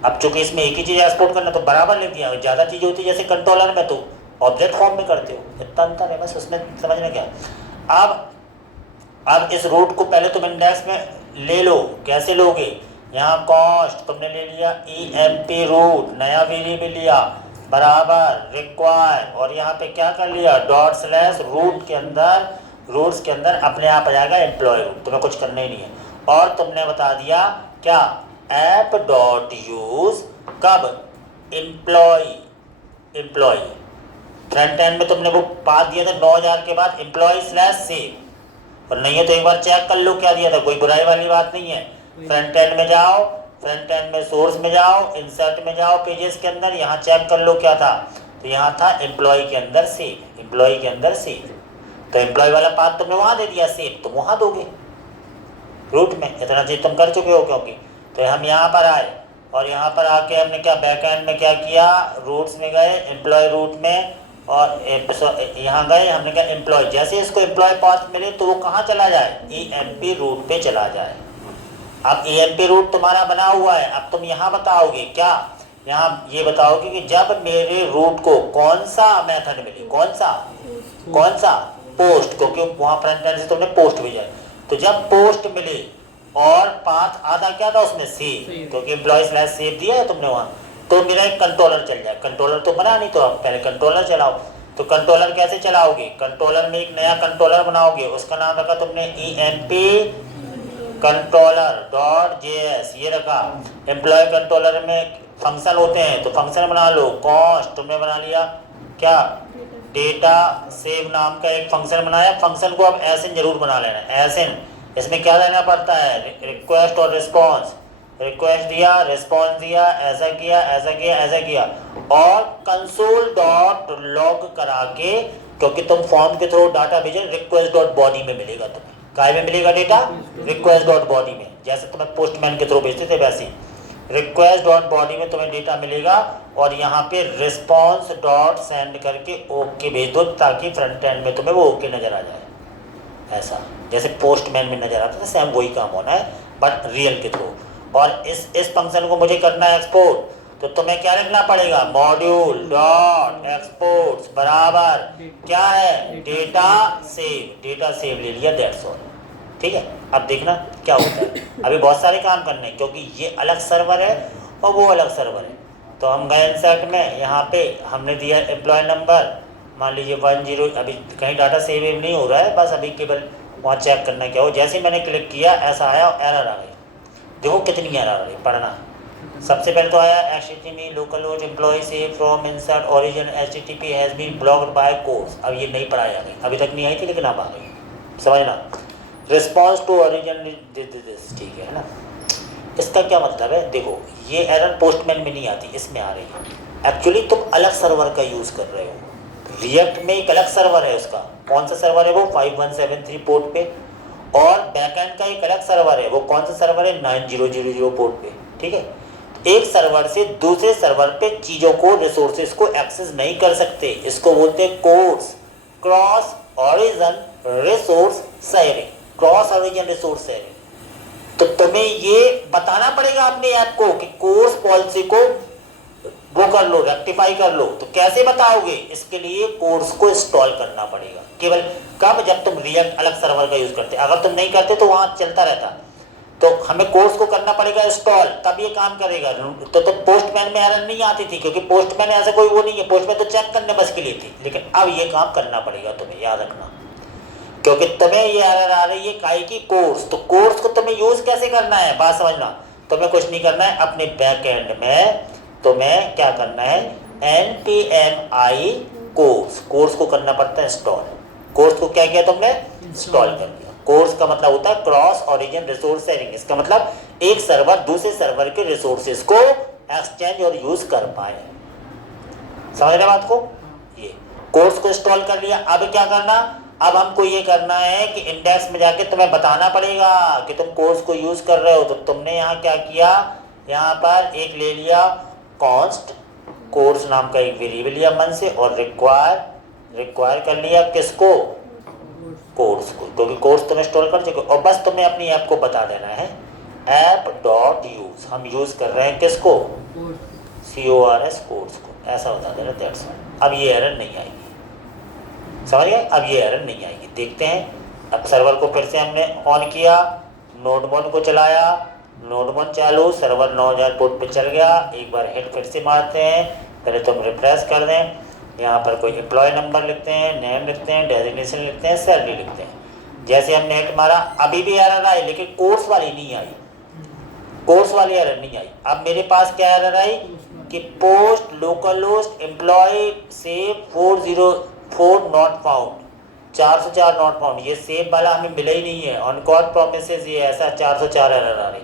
अब चूंकि इसमें एक ही चीज़ एक्सपोर्ट करना तो बराबर लिख दिया। ज़्यादा चीज़ें होती है जैसे कंट्रोलर में तो ऑब्जेक्ट फॉर्म में करते हो, इतना अंतर है बस, उसमें समझना क्या। अब इस रूट को पहले तुम इंडेक्स में ले लो। कैसे लोगे, यहाँ कॉस्ट तुमने ले लिया emp रूट, नया वेरिएबल लिया बराबर रिक्वायर, और यहाँ पे क्या कर लिया डॉट स्लैश रूट के अंदर, रूट्स के अंदर अपने आप आ जाएगा एम्प्लॉय रूट, तुम्हें कुछ करना ही नहीं है। और तुमने बता दिया क्या ऐप डॉट यूज कब, एम्प्लॉय फ्रंट एंड में तुमने वो पास दिया था 9000 के बाद एम्प्लॉय/सेव, और नहीं है तो एक बार चेक कर लो क्या दिया था, कोई बुराई वाली बात नहीं है। फ्रंट एंड में जाओ, फ्रंट एंड में सोर्स में जाओ, इंसर्ट में जाओ, पेजेस के अंदर, यहाँ चेक कर लो क्या था, तो यहाँ था एम्प्लॉय के अंदर सेव, एम्प्लॉय के अंदर सेव, तो एम्प्लॉय वाला पाथ तुमने वहाँ दे दिया, सेव तुम वहाँ दोगे रूट में, इतना चीज तुम कर चुके हो क्योंकि। तो हम यहाँ पर आए और यहाँ पर आके हमने क्या बैक एंड में क्या किया, रूट्स में गए, एम्प्लॉय रूट में, और यहाँ गए, हमने क्या एम्प्लॉय, जैसे इसको एम्प्लॉय पाथ मिले तो वो कहाँ चला जाए, EMP रूट पे चला जाए। अब EMP रूट तुम्हारा बना हुआ है, अब तुम यहाँ बताओगे क्या, यहाँ ये बताओगे कि जब मेरे रूट को कौन सा मेथड मिले, कौन सा पोस्ट, क्योंकि वहाँ फ्रंट एंड से तुमने पोस्ट भेजा, तो जब पोस्ट मिले और पाथ आधा क्या था उसमें सेव, क्योंकि एम्प्लॉय/सेव दिया है तुमने वहाँ, तो मेरा एक कंट्रोलर चल जाए, कंट्रोलर तो बना नहीं, तो आप पहले कंट्रोलर चलाओ। तो कंट्रोलर कैसे चलाओगे, कंट्रोलर में एक नया कंट्रोलर बनाओगे, उसका नाम रखा तुमने EMP controller.js, ये रखा। एम्प्लॉय कंट्रोलर में फंक्शन होते हैं तो फंक्शन बना लो, कॉस्ट तुमने बना लिया, क्या डेटा सेव नाम का एक फंक्शन बनाया, फंक्शन को अब एसएन जरूर बना लेना, एसएन, इसमें क्या लेना पड़ता है, रिक्वेस्ट और रिस्पॉन्स, रिक्वेस्ट दिया, रिस्पॉन्स दिया, ऐसा किया, ऐसा किया, ऐसा किया, और कंसोल डॉट लॉग करा के, क्योंकि तुम फॉर्म के थ्रू डाटा भेजे, रिक्वेस्ट डॉट बॉडी में मिलेगा तुम्हें, काय में मिलेगा डेटा, रिक्वेस्ट डॉट बॉडी में, जैसे तुम्हें पोस्टमैन के थ्रू भेजते थे वैसे रिक्वेस्ट डॉट बॉडी में तुम्हें डेटा मिलेगा, और यहाँ पे रिस्पॉन्स डॉट सेंड करके ओके भेज दो, ताकि फ्रंट एंड में तुम्हें वो ओके नजर आ जाए, ऐसा जैसे पोस्टमैन में नजर आता था, सेम वही काम होना है बट रियल के थ्रू। और इस फंक्शन को मुझे करना है एक्सपोर्ट, तो तुम्हें क्या लिखना पड़ेगा, मॉड्यूल डॉट एक्सपोर्ट्स बराबर क्या है, डेटा सेव ले लिया, दैट्स ऑल, ठीक है। अब देखना क्या होता है, अभी बहुत सारे काम करने हैं क्योंकि ये अलग सर्वर है और वो अलग सर्वर है। तो हम गए इंसर्ट में, यहाँ पे हमने दिया एम्प्लॉय नंबर, मान लीजिए 10, अभी कहीं डाटा सेव नहीं हो रहा है, बस अभी केवल वहाँ चेक करना क्या हो, जैसे मैंने क्लिक किया ऐसा आया, एरर आ गई, देखो कितनी एरर आ रही, पढ़ना। सबसे पहले तो आया HTTP local employ save from insert origin HTTP has been blocked by CORS, अब ये नहीं पढ़ाई आ गई, अभी तक नहीं आई थी लेकिन अब आ गई, समझना। रिस्पॉन्स टू ओरिजिन दिस, ठीक है ना। इसका क्या मतलब है, देखो ये एरर पोस्टमैन में नहीं आती, इसमें आ रही है। एक्चुअली तुम अलग सर्वर का यूज़ कर रहे हो, रिएक्ट में एक अलग सर्वर है उसका, कौन सा सर्वर है वो, 5173 पोर्ट पे, और बैकएंड का एक अलग सर्वर है, वो कौन सा सर्वर है, 9000 पोर्ट पे, ठीक है। एक सर्वर से दूसरे सर्वर पे चीज़ों को, रिसोर्सेज को एक्सेस नहीं कर सकते, इसको बोलते हैं course, cross origin resource sharing, cross origin resource sharing. तो तुम्हें ये बताना पड़ेगा अपने ऐप को कि कोर्स पॉलिसी को वो कर लो, रेक्टिफाई कर लो। तो कैसे बताओगे, इसके लिए कोर्स को इंस्टॉल करना पड़ेगा, केवल कब, जब तुम रिएक्ट अलग सर्वर का यूज करते, अगर तुम नहीं करते तो वहां चलता रहता, तो हमें कोर्स को करना पड़ेगा इंस्टॉल, तब ये काम करेगा। तो पोस्टमैन में एरर नहीं आती थी, क्योंकि पोस्टमैन ऐसा कोई वो नहीं है, पोस्टमैन तो चेक करने बस के लिए थी, लेकिन अब ये काम करना पड़ेगा तुम्हें, याद रखना, क्योंकि तुम्हें ये एरर आ रही है काई की, कोर्स। तो कोर्स को तुम्हें यूज कैसे करना है, बात समझना, तुम्हें कुछ नहीं करना है, अपने बैक एंड में तुम्हें क्या करना है, npmi कोर्स को करना पड़ता है इंस्टॉल। कोर्स को क्या किया तुमने, इंस्टॉल कर दिया। कोर्स का मतलब होता है क्रॉस ओरिजिन रिसोर्स शेयरिंग, इसका मतलब एक सर्वर दूसरे सर्वर के रिसोर्सेज को एक्सचेंज और यूज कर पाए, समझ रहे बात को। ये कोर्स को इंस्टॉल कर लिया, अब क्या करना, अब हमको ये करना है कि इंडेक्स में जाके तुम्हें बताना पड़ेगा कि तुम कोर्स को यूज कर रहे हो। तो तुमने यहाँ क्या किया, यहाँ पर एक ले लिया कॉन्स्ट, कोर्स नाम का एक वेरिएबल लिया मन से, और रिक्वायर कर लिया किसको, कोर्स को, क्योंकि कोर्स तुम इंस्टॉल कर चुके, और बस तुम्हें अपनी ऐप को बता देना है ऐप डॉट यूज, हम यूज कर रहे हैं किसको, CORS कोर्स को, ऐसा बता देना, दैट्स ऑल। अब ये एरर नहीं आएगी, समझ गए, अब ये एरर नहीं आएगी। देखते हैं, अब सर्वर को फिर से हमने ऑन किया, नोड1 को चलाया, नोड1 चालू, सर्वर 9000 पोर्ट पे चल गया। एक बार हिट फिर से मारते हैं, पहले तुम रिफ्रेश कर दें, यहाँ पर कोई एम्प्लॉय नंबर लिखते हैं, नेम लिखते हैं, डेजिग्नेशन लिखते हैं, सैलरी लिखते हैं। जैसे हमने हिट मारा, अभी भी एरर आई, लेकिन कोर्स वाली नहीं आई, कोर्स वाली एरर नहीं आई। अब मेरे पास क्या एरर आई कि post local host employ save 404 not found, 404 not found, ये सेव वाला हमें मिला ही नहीं है। ऑन कॉल प्रोमिसेस ये ऐसा 404 एरर आ रही,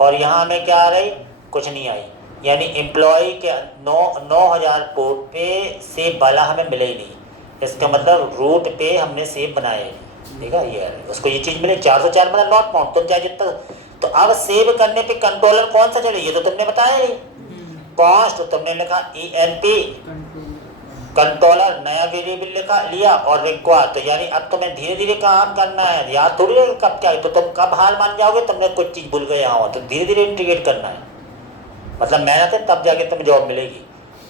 और यहाँ हमें क्या आ रही, कुछ नहीं आई। यानी एम्प्लॉय के 9000 पोर्ट पे सेव वाला हमें मिला ही नहीं। इसका मतलब रूट पे हमने सेव बनाया ही नहीं। ठीक है, ये है उसको ये चीज़ मिले 404 मतलब नॉट फाउंड, तुम चाहे जितना। तो अब सेव करने पे कंट्रोलर कौन सा चले, ये तो तुमने बताया ही। कॉस्ट तो तुमने लिखा ENP कंट्रोलर, नया वेरिएबल लिखा लिया, और रिक्वायर। तो यानी अब तुम्हें धीरे धीरे काम करना है, याद थोड़ी है कब क्या है। तो तुम कब हार मान जाओगे, तुमने कुछ चीज़ भूल गए हो, तो धीरे धीरे इंटीग्रेट करना है। मतलब मेहनत है, तब जाके तुम्हें जॉब मिलेगी।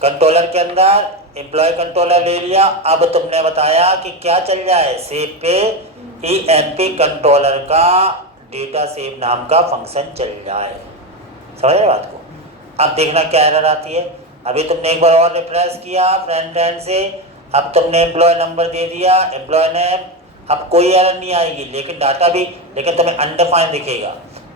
कंट्रोलर के अंदर एम्प्लॉय कंट्रोलर ले लिया, अब तुमने बताया कि क्या चल जाए, सेव पे ENP कंट्रोलर का डेटा सेव नाम का फंक्शन चल जाए। समझ रहे बात को? अब देखना क्या एरर आती है। अभी तुमने एक बार और रिफ्रेश किया फ्रंट एंड से, अब तुमने एम्प्लॉय नंबर दे दिया, एम्प्लॉय नेम, अब कोई एरर नहीं आएगी, लेकिन डाटा भी, लेकिन तुम्हें अनडिफाइंड दिखेगा।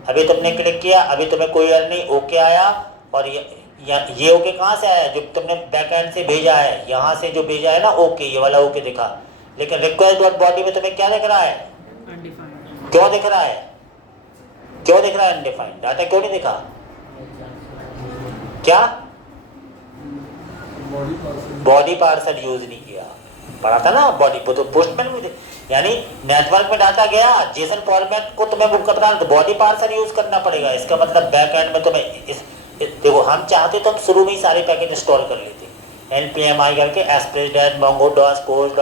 अभी तुमने क्लिक किया, अभी तुम्हें कोई एरर नहीं, ओके आया। और ये ओके कहाँ से आया, जो तुमने बैक एंड से भेजा है, यहाँ से जो भेजा है ना ओके, ये वाला ओके दिखा। लेकिन रिक्वेस्ट डॉट बॉडी में तुम्हें क्या दिख रहा है, क्यों दिख रहा है, क्यों दिख रहा है अनडिफाइंड, डाटा क्यों नहीं दिखा, क्या बॉडी पार्सल यूज नहीं किया, पढ़ा था ना बॉडी, वो तो पोस्टमैन में, यानी नेटवर्क में डाटा गया जेसन फॉर्मेट को तुम्हें बुक करना है तो बॉडी पार्सल यूज करना पड़ेगा। इसका मतलब बैक एंड में तुम्हें देखो, हम चाहते तो हम शुरू में ही सारे पैकेज इंस्टॉल कर लेते, npm आई करके एस्प्रेस mongo post,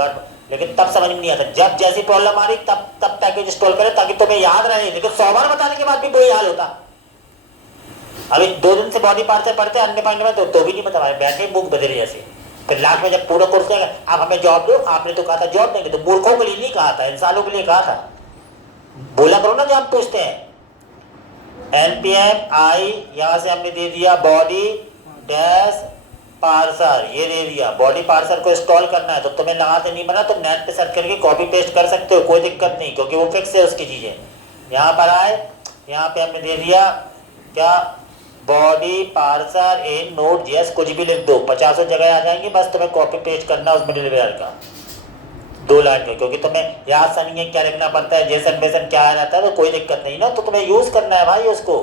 लेकिन तब समझ में नहीं आता। जब जैसी प्रॉब्लम आ रही तब पैकेज इंस्टॉल करें ताकि तुम्हें याद रहे, लेकिन 100 बार बताने के बाद भी वही हाल होता। अभी 2 दिन से बॉडी पार्सल पढ़ते अन्य पॉइंट में तो भी नहीं बता पाए, बैठे बुक बदले जैसे। फिर लास्ट में जब पूरा कोर्स करेगा, आप हमें जॉब दो, आपने तो कहा था जॉब देंगे, तो मूर्खों के लिए नहीं कहा था, इंसानों के लिए कहा था। बोला करो ना, जब हम पूछते हैं npm आई, यहाँ से हमने दे दिया बॉडी डैश पार्सर, ये दे दिया। बॉडी पार्सर को इंस्टॉल करना है तो तुम्हें लगाते नहीं बना, तुम नेट पे सर्च करके कॉपी पेस्ट कर सकते हो, कोई दिक्कत नहीं, क्योंकि वो फिक्स है उसकी चीज़ें। यहाँ पर आए, यहाँ पे हमने दे दिया क्या, बॉडी पार्सर इन Node.js, कुछ भी लिख दो, 50 जगह आ जाएंगी, बस तुम्हें कॉपी पेस्ट करना उस मिडलवेयर का 2 लाइन का, क्योंकि तुम्हें याद सा नहीं है क्या लिखना पड़ता है, जेसन बेसन क्या आ जाता है, तो कोई दिक्कत नहीं ना। तो तुम्हें यूज़ करना है भाई, उसको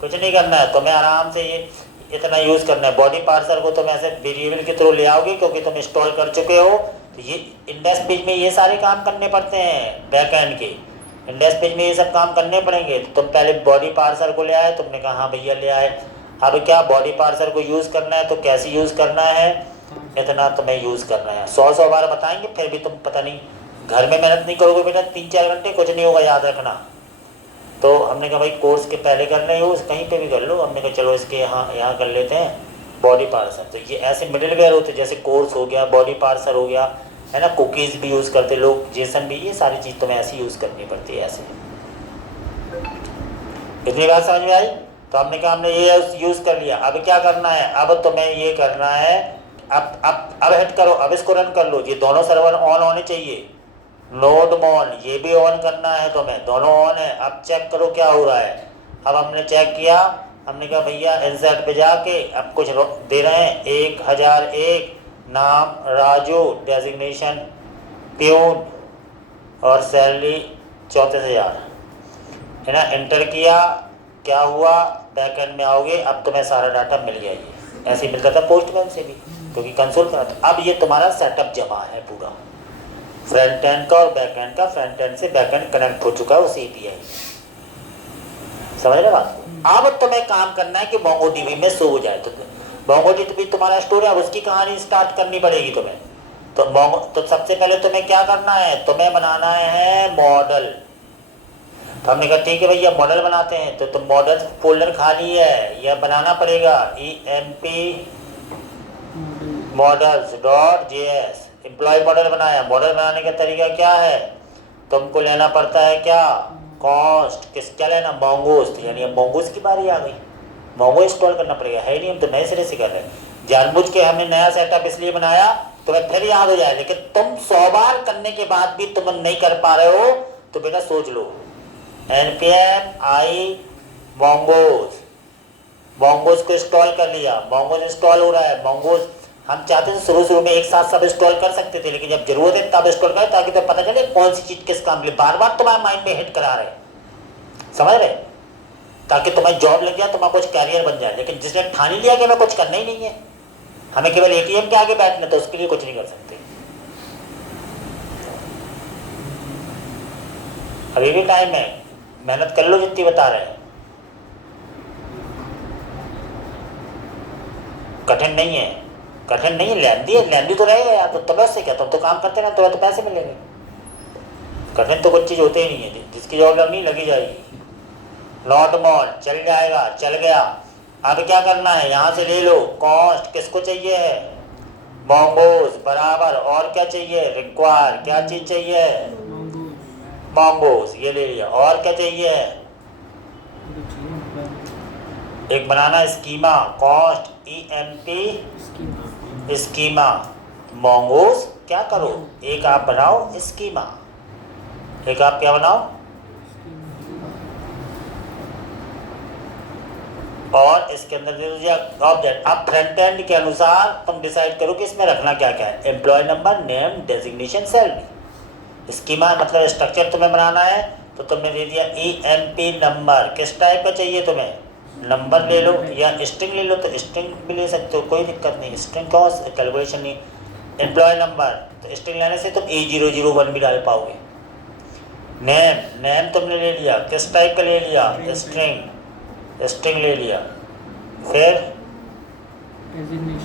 कुछ नहीं करना है, तुम्हें आराम से ये इतना यूज़ करना है। बॉडी पार्सर को तुम ऐसे वेरिएबल के थ्रू ले आओगे, क्योंकि तुम इंस्टॉल कर चुके हो, तो ये इंडेक्स पेज में ये सारे काम करने पड़ते हैं, बैक एंड के इंडेक्स पेज में ये सब काम करने पड़ेंगे। तो तुम पहले बॉडी पार्सर को ले आए, तुमने कहा हाँ भैया ले आए। अब क्या बॉडी पार्सर को यूज़ करना है, तो कैसे यूज़ करना है, इतना तुम्हें यूज़ करना है। 100 बार बताएंगे, फिर भी तुम पता नहीं, घर में मेहनत नहीं करोगे बेटा 3-4 घंटे, कुछ नहीं होगा, याद रखना। तो हमने कहा भाई कोर्स के पहले करना है यूज़, कहीं पे भी कर लो। हमने कहा चलो इसके यहाँ कर लेते हैं बॉडी पार्सर। तो ये ऐसे मिडलवेयर होते, जैसे कोर्स हो गया, बॉडी पार्सर हो गया, है ना, कुकीज़ भी यूज़ करते लोग, जेसन भी, ये सारी चीज़ तुम्हें ऐसी यूज़ करनी पड़ती है, ऐसे। इतनी बात समझ में आई? तो हमने कहा हमने ये यूज़ कर लिया। अब क्या करना है, अब तुम्हें ये करना है, अब हिट करो, अब इसको रन कर लो। ये दोनों सर्वर ऑन होने चाहिए, नोड ऑन, ये भी ऑन करना है तुम्हें, दोनों ऑन है। अब चेक करो क्या हो रहा है। अब हमने चेक किया, हमने कहा भैया इंसर्ट पे जाके अब कुछ दे रहे हैं, 1001, नाम राजू, डेजिग्नेशन प्यून, और सैलरी 34,000, है ना। एंटर किया, क्या हुआ, बैकएंड में आओगे, अब तुम्हें सारा डाटा मिल गया। ये ऐसे ही मिलता था पोस्टमैन से भी, क्योंकि कंसोल करा था। अब ये तुम्हारा सेटअप जमा है पूरा, फ्रंट एंड का और बैक एंड का। फ्रंट एंड से बैक एंड कनेक्ट हो चुका है उस API, समझ रहे बात? अब तुम्हें काम करना है कि MongoDB में शो हो जाए। तो MongoDB तुम्हारा स्टोर है, अब उसकी कहानी स्टार्ट करनी पड़ेगी तुम्हें। तो सबसे पहले तुम्हें क्या करना है, तुम्हें बनाना है मॉडल। तो हमने कहा ठीक है भैया मॉडल बनाते हैं। तो तुम मॉडल फोल्डर खाली है, यह बनाना पड़ेगा, emp models.js, एम्प्लॉय मॉडल बनाया। मॉडल बनाने का तरीका क्या है, तुमको लेना पड़ता है क्या, कॉस्ट, क्या लेना, मोंगोस। यानी अब मोंगोस की बारी आ गई, मोंगो इंस्टॉल करना पड़ेगा, है नहीं, हम तो नए सिरे से कर रहे हैं। जानबूझ के हमने नया सेटअप इसलिए बनाया तुम्हें फिर याद हो जाए, लेकिन तुम 100 बार करने के बाद भी तुम नहीं कर पा रहे हो, तो बेटा सोच लो, npm आई मोंगोज, मोंगोज को इंस्टॉल कर लिया, मोंगोज इंस्टॉल हो रहा है। मोंगोज हम चाहते थे शुरू में एक साथ सब इंस्टॉल कर सकते थे, लेकिन जब जरूरत है तब इंस्टॉल करें, ताकि तो पता चले कौन सी चीज़ किस काम के लिए। बार बार तुम्हारे माइंड में हिट करा रहे, समझ रहे, ताकि तुम्हारी जॉब लग जाए, तुम्हारा कुछ कैरियर बन जाए। लेकिन जिसने ठान ही लिया कि हमें कुछ करना ही नहीं है, हमें केवल एटीएम के आगे बैठना, तो उसके लिए कुछ नहीं कर सकते। अभी भी टाइम है, मेहनत कर लो जितनी बता रहे हैं। कठिन नहीं है, कठिन नहीं है, लेंदी तो रहेगा यार, तो तुम्हें उससे क्या, तुम तो काम करते ना, तुम्हें तो पैसे मिलेंगे। कठिन तो कुछ चीज़ होते ही नहीं है, जिसकी जॉब लगनी लगी जाएगी। नॉट मॉल चल जाएगा, चल गया। अब क्या करना है, यहाँ से ले लो। कॉस्ट किसको चाहिए है, मोंगोज बराबर, और क्या चाहिए, रिक्वायर, क्या चीज़ चाहिए, मोंगोज, ये ले लिया। और क्या चाहिए, एक बनाना schema, const EMP schema, mongoose क्या करो, एक आप बनाओ स्कीमा, एक आप क्या बनाओ, और इसके अंदर दे दीजिए ऑब्जेक्ट। अब फ्रंट एंड के अनुसार तुम डिसाइड करो कि इसमें रखना क्या क्या है। Employ number, name, designation, salary. Schema मतलब स्ट्रक्चर तुम्हें बनाना है, तो तुमने दे दिया EMP नंबर। किस टाइप का चाहिए तुम्हें, नंबर ले लो या स्ट्रिंग ले लो, तो स्ट्रिंग भी ले सकते हो, कोई दिक्कत नहीं। स्ट्रिंग का कैलकुलेशन नहीं। एम्प्लॉय नंबर, तो स्ट्रिंग लेने से तुम E001 भी डाल पाओगे। नेम, नेम तुमने ले लिया, किस टाइप का ले लिया, स्ट्रिंग, स्ट्रिंग ले लिया। फिर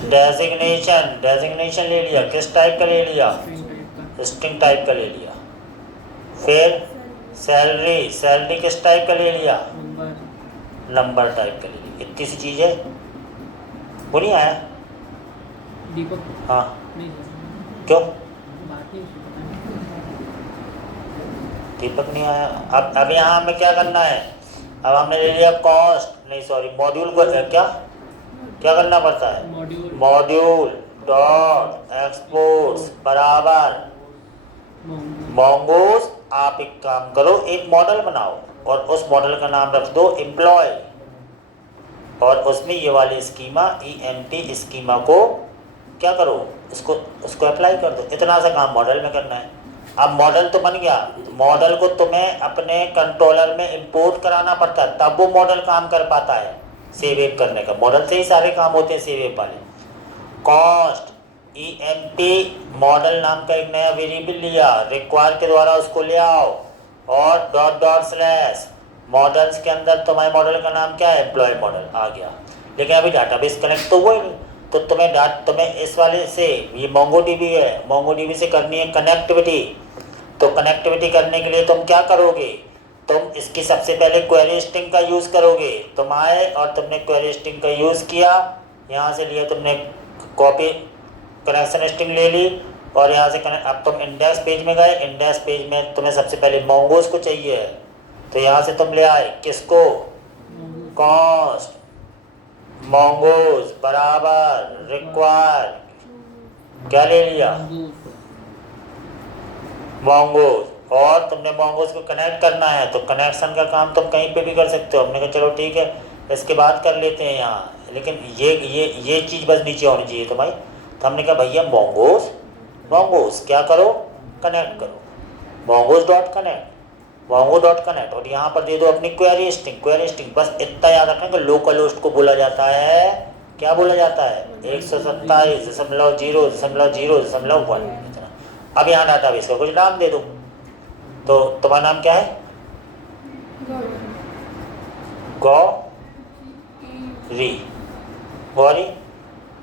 डेजिग्नेशन, डेजिग्नेशन ले लिया, किस टाइप का ले लिया, स्ट्रिंग टाइप का ले लिया। फिर सैलरी, सैलरी किस टाइप का ले लिया, नंबर टाइप का ले लिया। इतनी सी चीज़ है, वो नहीं आया दीपक? हाँ, नहीं क्यों बात नहीं, दीपक नहीं आया। अब यहाँ हमें क्या करना है, अब हमने ले लिया कॉस्ट, नहीं सॉरी, मॉड्यूल को क्या क्या करना पड़ता है, मॉड्यूल डॉट एक्सपोर्ट्स बराबर मोंगोज। आप एक काम करो, एक मॉडल बनाओ और उस मॉडल का नाम रख दो एम्प्लॉय, और उसमें ये वाली स्कीमा EMP स्कीमा को क्या करो, उसको अप्लाई कर दो। इतना सा काम मॉडल में करना है। अब मॉडल तो बन गया, मॉडल को तुम्हें अपने कंट्रोलर में इंपोर्ट कराना पड़ता है, तब वो मॉडल काम कर पाता है। सेव वेव करने का, मॉडल से ही सारे काम होते हैं सेव वेव वाले। कॉस्ट EMP मॉडल नाम का एक नया वेरिएबल लिया, रिक्वायर के द्वारा उसको ले आओ, और डॉट डॉट स्लैश मॉडल्स के अंदर तुम्हारे मॉडल का नाम क्या है, एम्प्लॉय मॉडल आ गया। लेकिन अभी डाटाबेस कनेक्ट तो हुआ ही नहीं, तो तुम्हें इस वाले से, ये MongoDB है, MongoDB से करनी है कनेक्टिविटी। तो कनेक्टिविटी करने के लिए तुम क्या करोगे, तुम इसकी सबसे पहले क्वेरी स्ट्रिंग का यूज़ करोगे। तुम आए और तुमने क्वेरी स्ट्रिंग का यूज़ किया, यहाँ से लिया तुमने कॉपी, कनेक्शन स्ट्रिंग ले ली, और यहाँ से अब तुम इंडेक्स पेज में गए। इंडेक्स पेज में तुम्हें सबसे पहले मोंगोज को चाहिए, तो यहाँ से तुम ले आए किसको, कॉस्ट मोंगोज बराबर रिक्वायर, क्या ले लिया, मोंगोज। और तुमने मोंगोज को कनेक्ट करना है, तो कनेक्शन का काम तुम कहीं पे भी कर सकते हो। हमने कहा चलो ठीक है, इसके बाद कर लेते हैं यहाँ, लेकिन ये चीज़ बस नीचे होनी चाहिए तुम्हारी। तो हमने कहा भैया मोंगोज, मोंगोज क्या करो, कनेक्ट करो, mongoose dot connect, Mongo dot connect, और यहाँ पर दे दो अपनी क्वेरी स्ट्रिंग, क्वेरी स्ट्रिंग। बस इतना याद रखना कि लोकल होस्ट को बोला जाता है, क्या बोला जाता है, 127.0.0.0.1 इतना। अब यहाँ डाटाबेस का कुछ नाम दे दो, तो तुम्हारा नाम क्या है, गौरी, गौरी,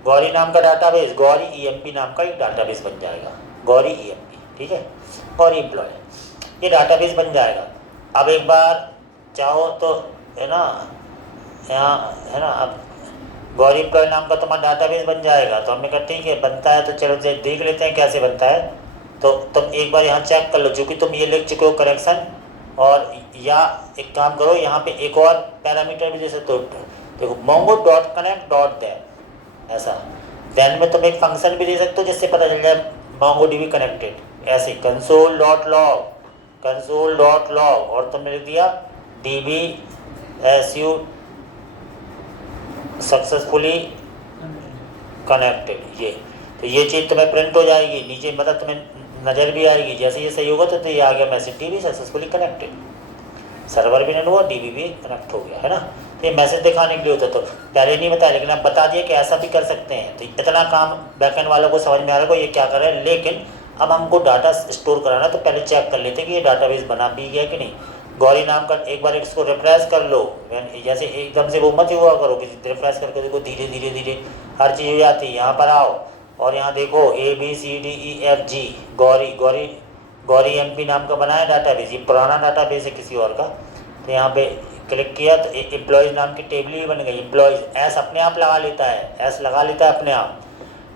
गौरी नाम का डाटाबेस, गौरी EMP नाम का एक डाटाबेस बन जाएगा, गौरी EMP, ठीक है। और एम्प्लॉय, ये डाटाबेस बन जाएगा। अब एक बार चाहो तो है ना, यहाँ है ना, अब गौरी एम्प्लॉय नाम का तुम्हारा डाटाबेस बन जाएगा। तो हमने कहा ठीक है बनता है, तो चलो देख लेते हैं कैसे बनता है। तो तुम एक बार यहाँ चेक कर लो, चूँकि तुम ये लिख चुके हो करेक्शन, और या एक काम करो, यहाँ पे एक और पैरामीटर भी, जैसे तो देखो mongo dot connect dot then, ऐसा दैन में तुम एक फंक्शन भी दे सकते हो जिससे पता चल जाए MongoDB कनेक्टेड। ऐसे console dot log, console dot log, और तुमने लिख दिया DB SU सक्सेसफुली कनेक्टेड। ये तो ये चीज़ तुम्हें प्रिंट हो जाएगी नीचे, मतलब तुम्हें नज़र भी आएगी। जैसे ये सही होगा तो ये आ गया message DB successfully connected, server भी रन हुआ, DB भी कनेक्ट हो गया, है ना। तो ये मैसेज दिखाने के लिए होता, तो पहले नहीं बताया लेकिन अब बता दिया कि ऐसा भी कर सकते हैं। तो इतना काम बैकएंड वालों को समझ में आ रहा है ये क्या कर रहा है। लेकिन अब हमको डाटा स्टोर कराना, तो पहले चेक कर लेते कि ये डाटाबेस बना भी गया कि नहीं। गौरी नाम का एक बार इसको रिफ्रेश कर लो, जैसे एकदम से वो मत हुआ करो कि रिफ्रेश करके देखो धीरे धीरे धीरे हर चीज़ हो जाती है। यहाँ पर आओ और यहाँ देखो ABCDEFG गौरी MP नाम का बनाया डाटाबेस, ये पुराना डाटाबेस है किसी और का। तो यहाँ पे क्लिक किया तो एम्प्लॉयज़ नाम की टेबल ही बन गई। एम्प्लॉयज़ एस अपने आप लगा लेता है, एस लगा लेता है अपने आप,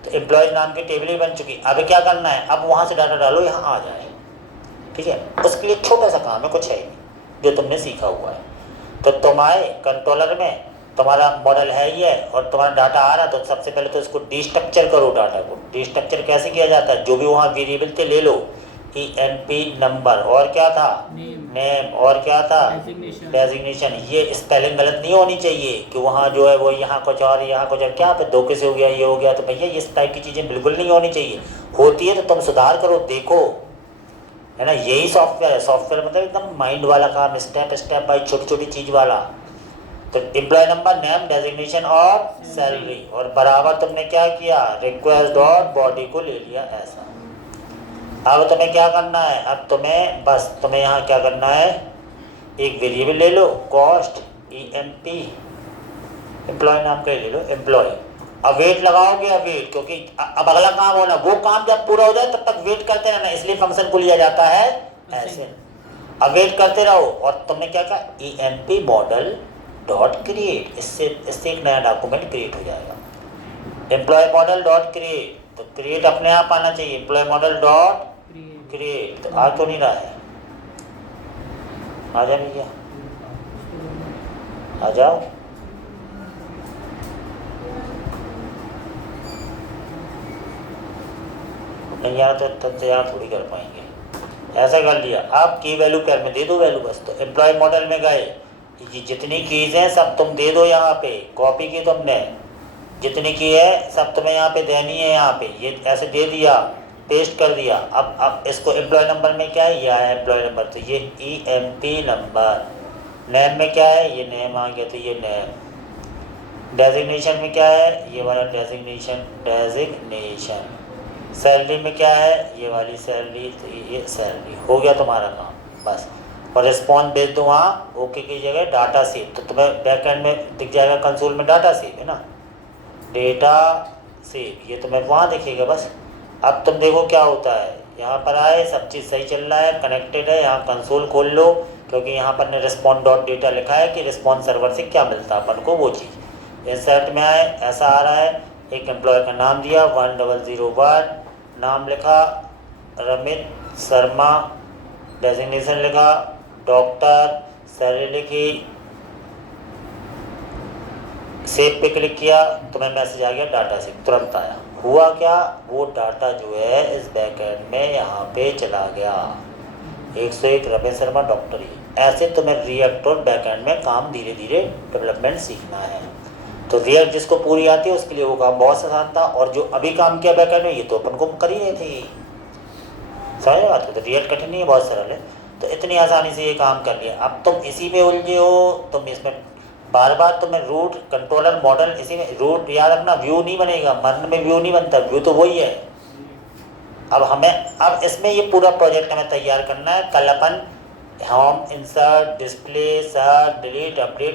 तो एम्प्लॉयज़ नाम की टेबल ही बन चुकी। अब क्या करना है, अब वहाँ से डाटा डालो यहाँ आ जाए, ठीक है। उसके लिए छोटा सा काम है, कुछ है जो तुमने सीखा हुआ है। तो तुम आए कंट्रोलर में, तुम्हारा मॉडल है ये और तुम्हारा डाटा आ रहा, तो सबसे पहले तो इसको डिस्ट्रक्चर करो। डाटा को डिस्ट्रक्चर कैसे किया जाता है, जो भी वहाँ वेरिएबल थे ले लो, EMP नंबर और क्या था नेम और क्या था डेजिग्नेशन। ये स्पेलिंग गलत नहीं होनी चाहिए कि वहाँ जो है वो यहाँ कुछ और यहाँ कुछ और, क्या पे धोखे से हो गया ये हो गया। तो भैया इस टाइप की चीज़ें बिल्कुल नहीं होनी चाहिए, होती है तो तुम सुधार करो, देखो, है ना। यही सॉफ्टवेयर है। सॉफ्टवेयर मतलब एकदम माइंड वाला काम, स्टेप स्टेप बाई छोटी छोटी चीज़ वाला। तो एम्प्लॉय नंबर नेम डेजिग्नेशन और सैलरी, और बराबर तुमने क्या किया, रिक्वेस्ट डॉट बॉडी को ले लिया ऐसा। अब तुम्हें क्या करना है, अब तुम्हें यहाँ क्या करना है, एक वेरिएबल ले लो कॉस्ट EMP एम्प्लॉय नाम का ले लो एम्प्लॉय। अब वेट लगाओगे, अब वेट, क्योंकि अब अगला काम होना, वो काम जब पूरा हो जाए तब तक वेट करते रहना, इसलिए फंक्शन को लिया जाता है ऐसे। अब वेट करते रहो और तुमने क्या कहा, EMP मॉडल डॉट क्रिएट, इससे एक नया डॉक्यूमेंट क्रिएट हो जाएगा। एम्प्लॉय मॉडल डॉट क्रिएट, तो क्रिएट अपने आप आना चाहिए, एम्प्लॉय मॉडल डॉट क्रिएट। तो आ तो नहीं रहा है, आ जा भैया आ जाओ। नहीं यार तो तब तैयार थोड़ी कर पाएंगे। ऐसा कर लिया, आप की वैल्यू पैर में दे दो वैल्यू बस। तो एम्प्लॉय मॉडल में गए, ये जितनी कीज़ हैं सब तुम दे दो, यहाँ पे कॉपी की तुमने जितनी की है सब तुम्हें यहाँ पे देनी है। यहाँ पे ये ऐसे दे दिया, पेस्ट कर दिया। अब इसको एम्प्लॉय नंबर में क्या है, ये आया एम्प्लॉय नंबर, तो ये EMP नंबर। नेम में क्या है, ये नेम आ गया, तो ये नेम। डेजिग्नेशन में क्या है, ये वाला डेजिग्नेशन। सैलरी में क्या है, ये वाली सैलरी, तो ये सैलरी। हो गया तुम्हारा काम बस। और रिस्पॉन्स भेज दो वहाँ, ओके की जगह डाटा सेव, तो तुम्हें बैकएंड में दिख जाएगा कंसोल में डाटा सेव, है ना, डेटा सेव, ये तुम्हें वहाँ दिखेगा बस। अब तुम देखो क्या होता है, यहाँ पर आए, सब चीज़ सही चल रहा है, कनेक्टेड है। यहाँ कंसोल खोल लो, क्योंकि यहाँ पर ने रिस्पॉन्स डॉट डेटा लिखा है कि रिस्पॉन्स सर्वर से क्या मिलता है अपन को, वो चीज़। इंसर्ट में आए, ऐसा आ रहा है, एक एम्प्लॉय का नाम दिया 1001, नाम लिखा रमित शर्मा, डेजिग्नेशन लिखा डॉक्टर, सैलरी लिखी, सेव पे क्लिक किया, तुम्हें मैसेज आ गया डाटा से, तुरंत आया। हुआ क्या, वो डाटा जो है इस बैकएंड में यहाँ पे चला गया, 101 रमेश शर्मा डॉक्टर। ही ऐसे तुम्हें रिएक्ट और बैकएंड में काम धीरे धीरे डेवलपमेंट सीखना है। तो रिएक्ट जिसको पूरी आती है उसके लिए वो काम बहुत आसान था, और जो अभी काम किया बैकएंड में ये तो अपन को कर ही रहे थे। समझ बात है, तो रिएक्ट कठिन नहीं है, बहुत सरल है। तो इतनी आसानी से ये काम कर लिया। अब तुम इसी में उलझे हो, तुम इसमें बार बार तुम्हें रूट कंट्रोलर मॉडल, इसी में रूट याद रखना, व्यू नहीं बनेगा, मन में व्यू नहीं बनता, व्यू तो वही है। अब इसमें ये पूरा प्रोजेक्ट हमें तैयार करना है। कल अपन home, insert, display, search, delete, update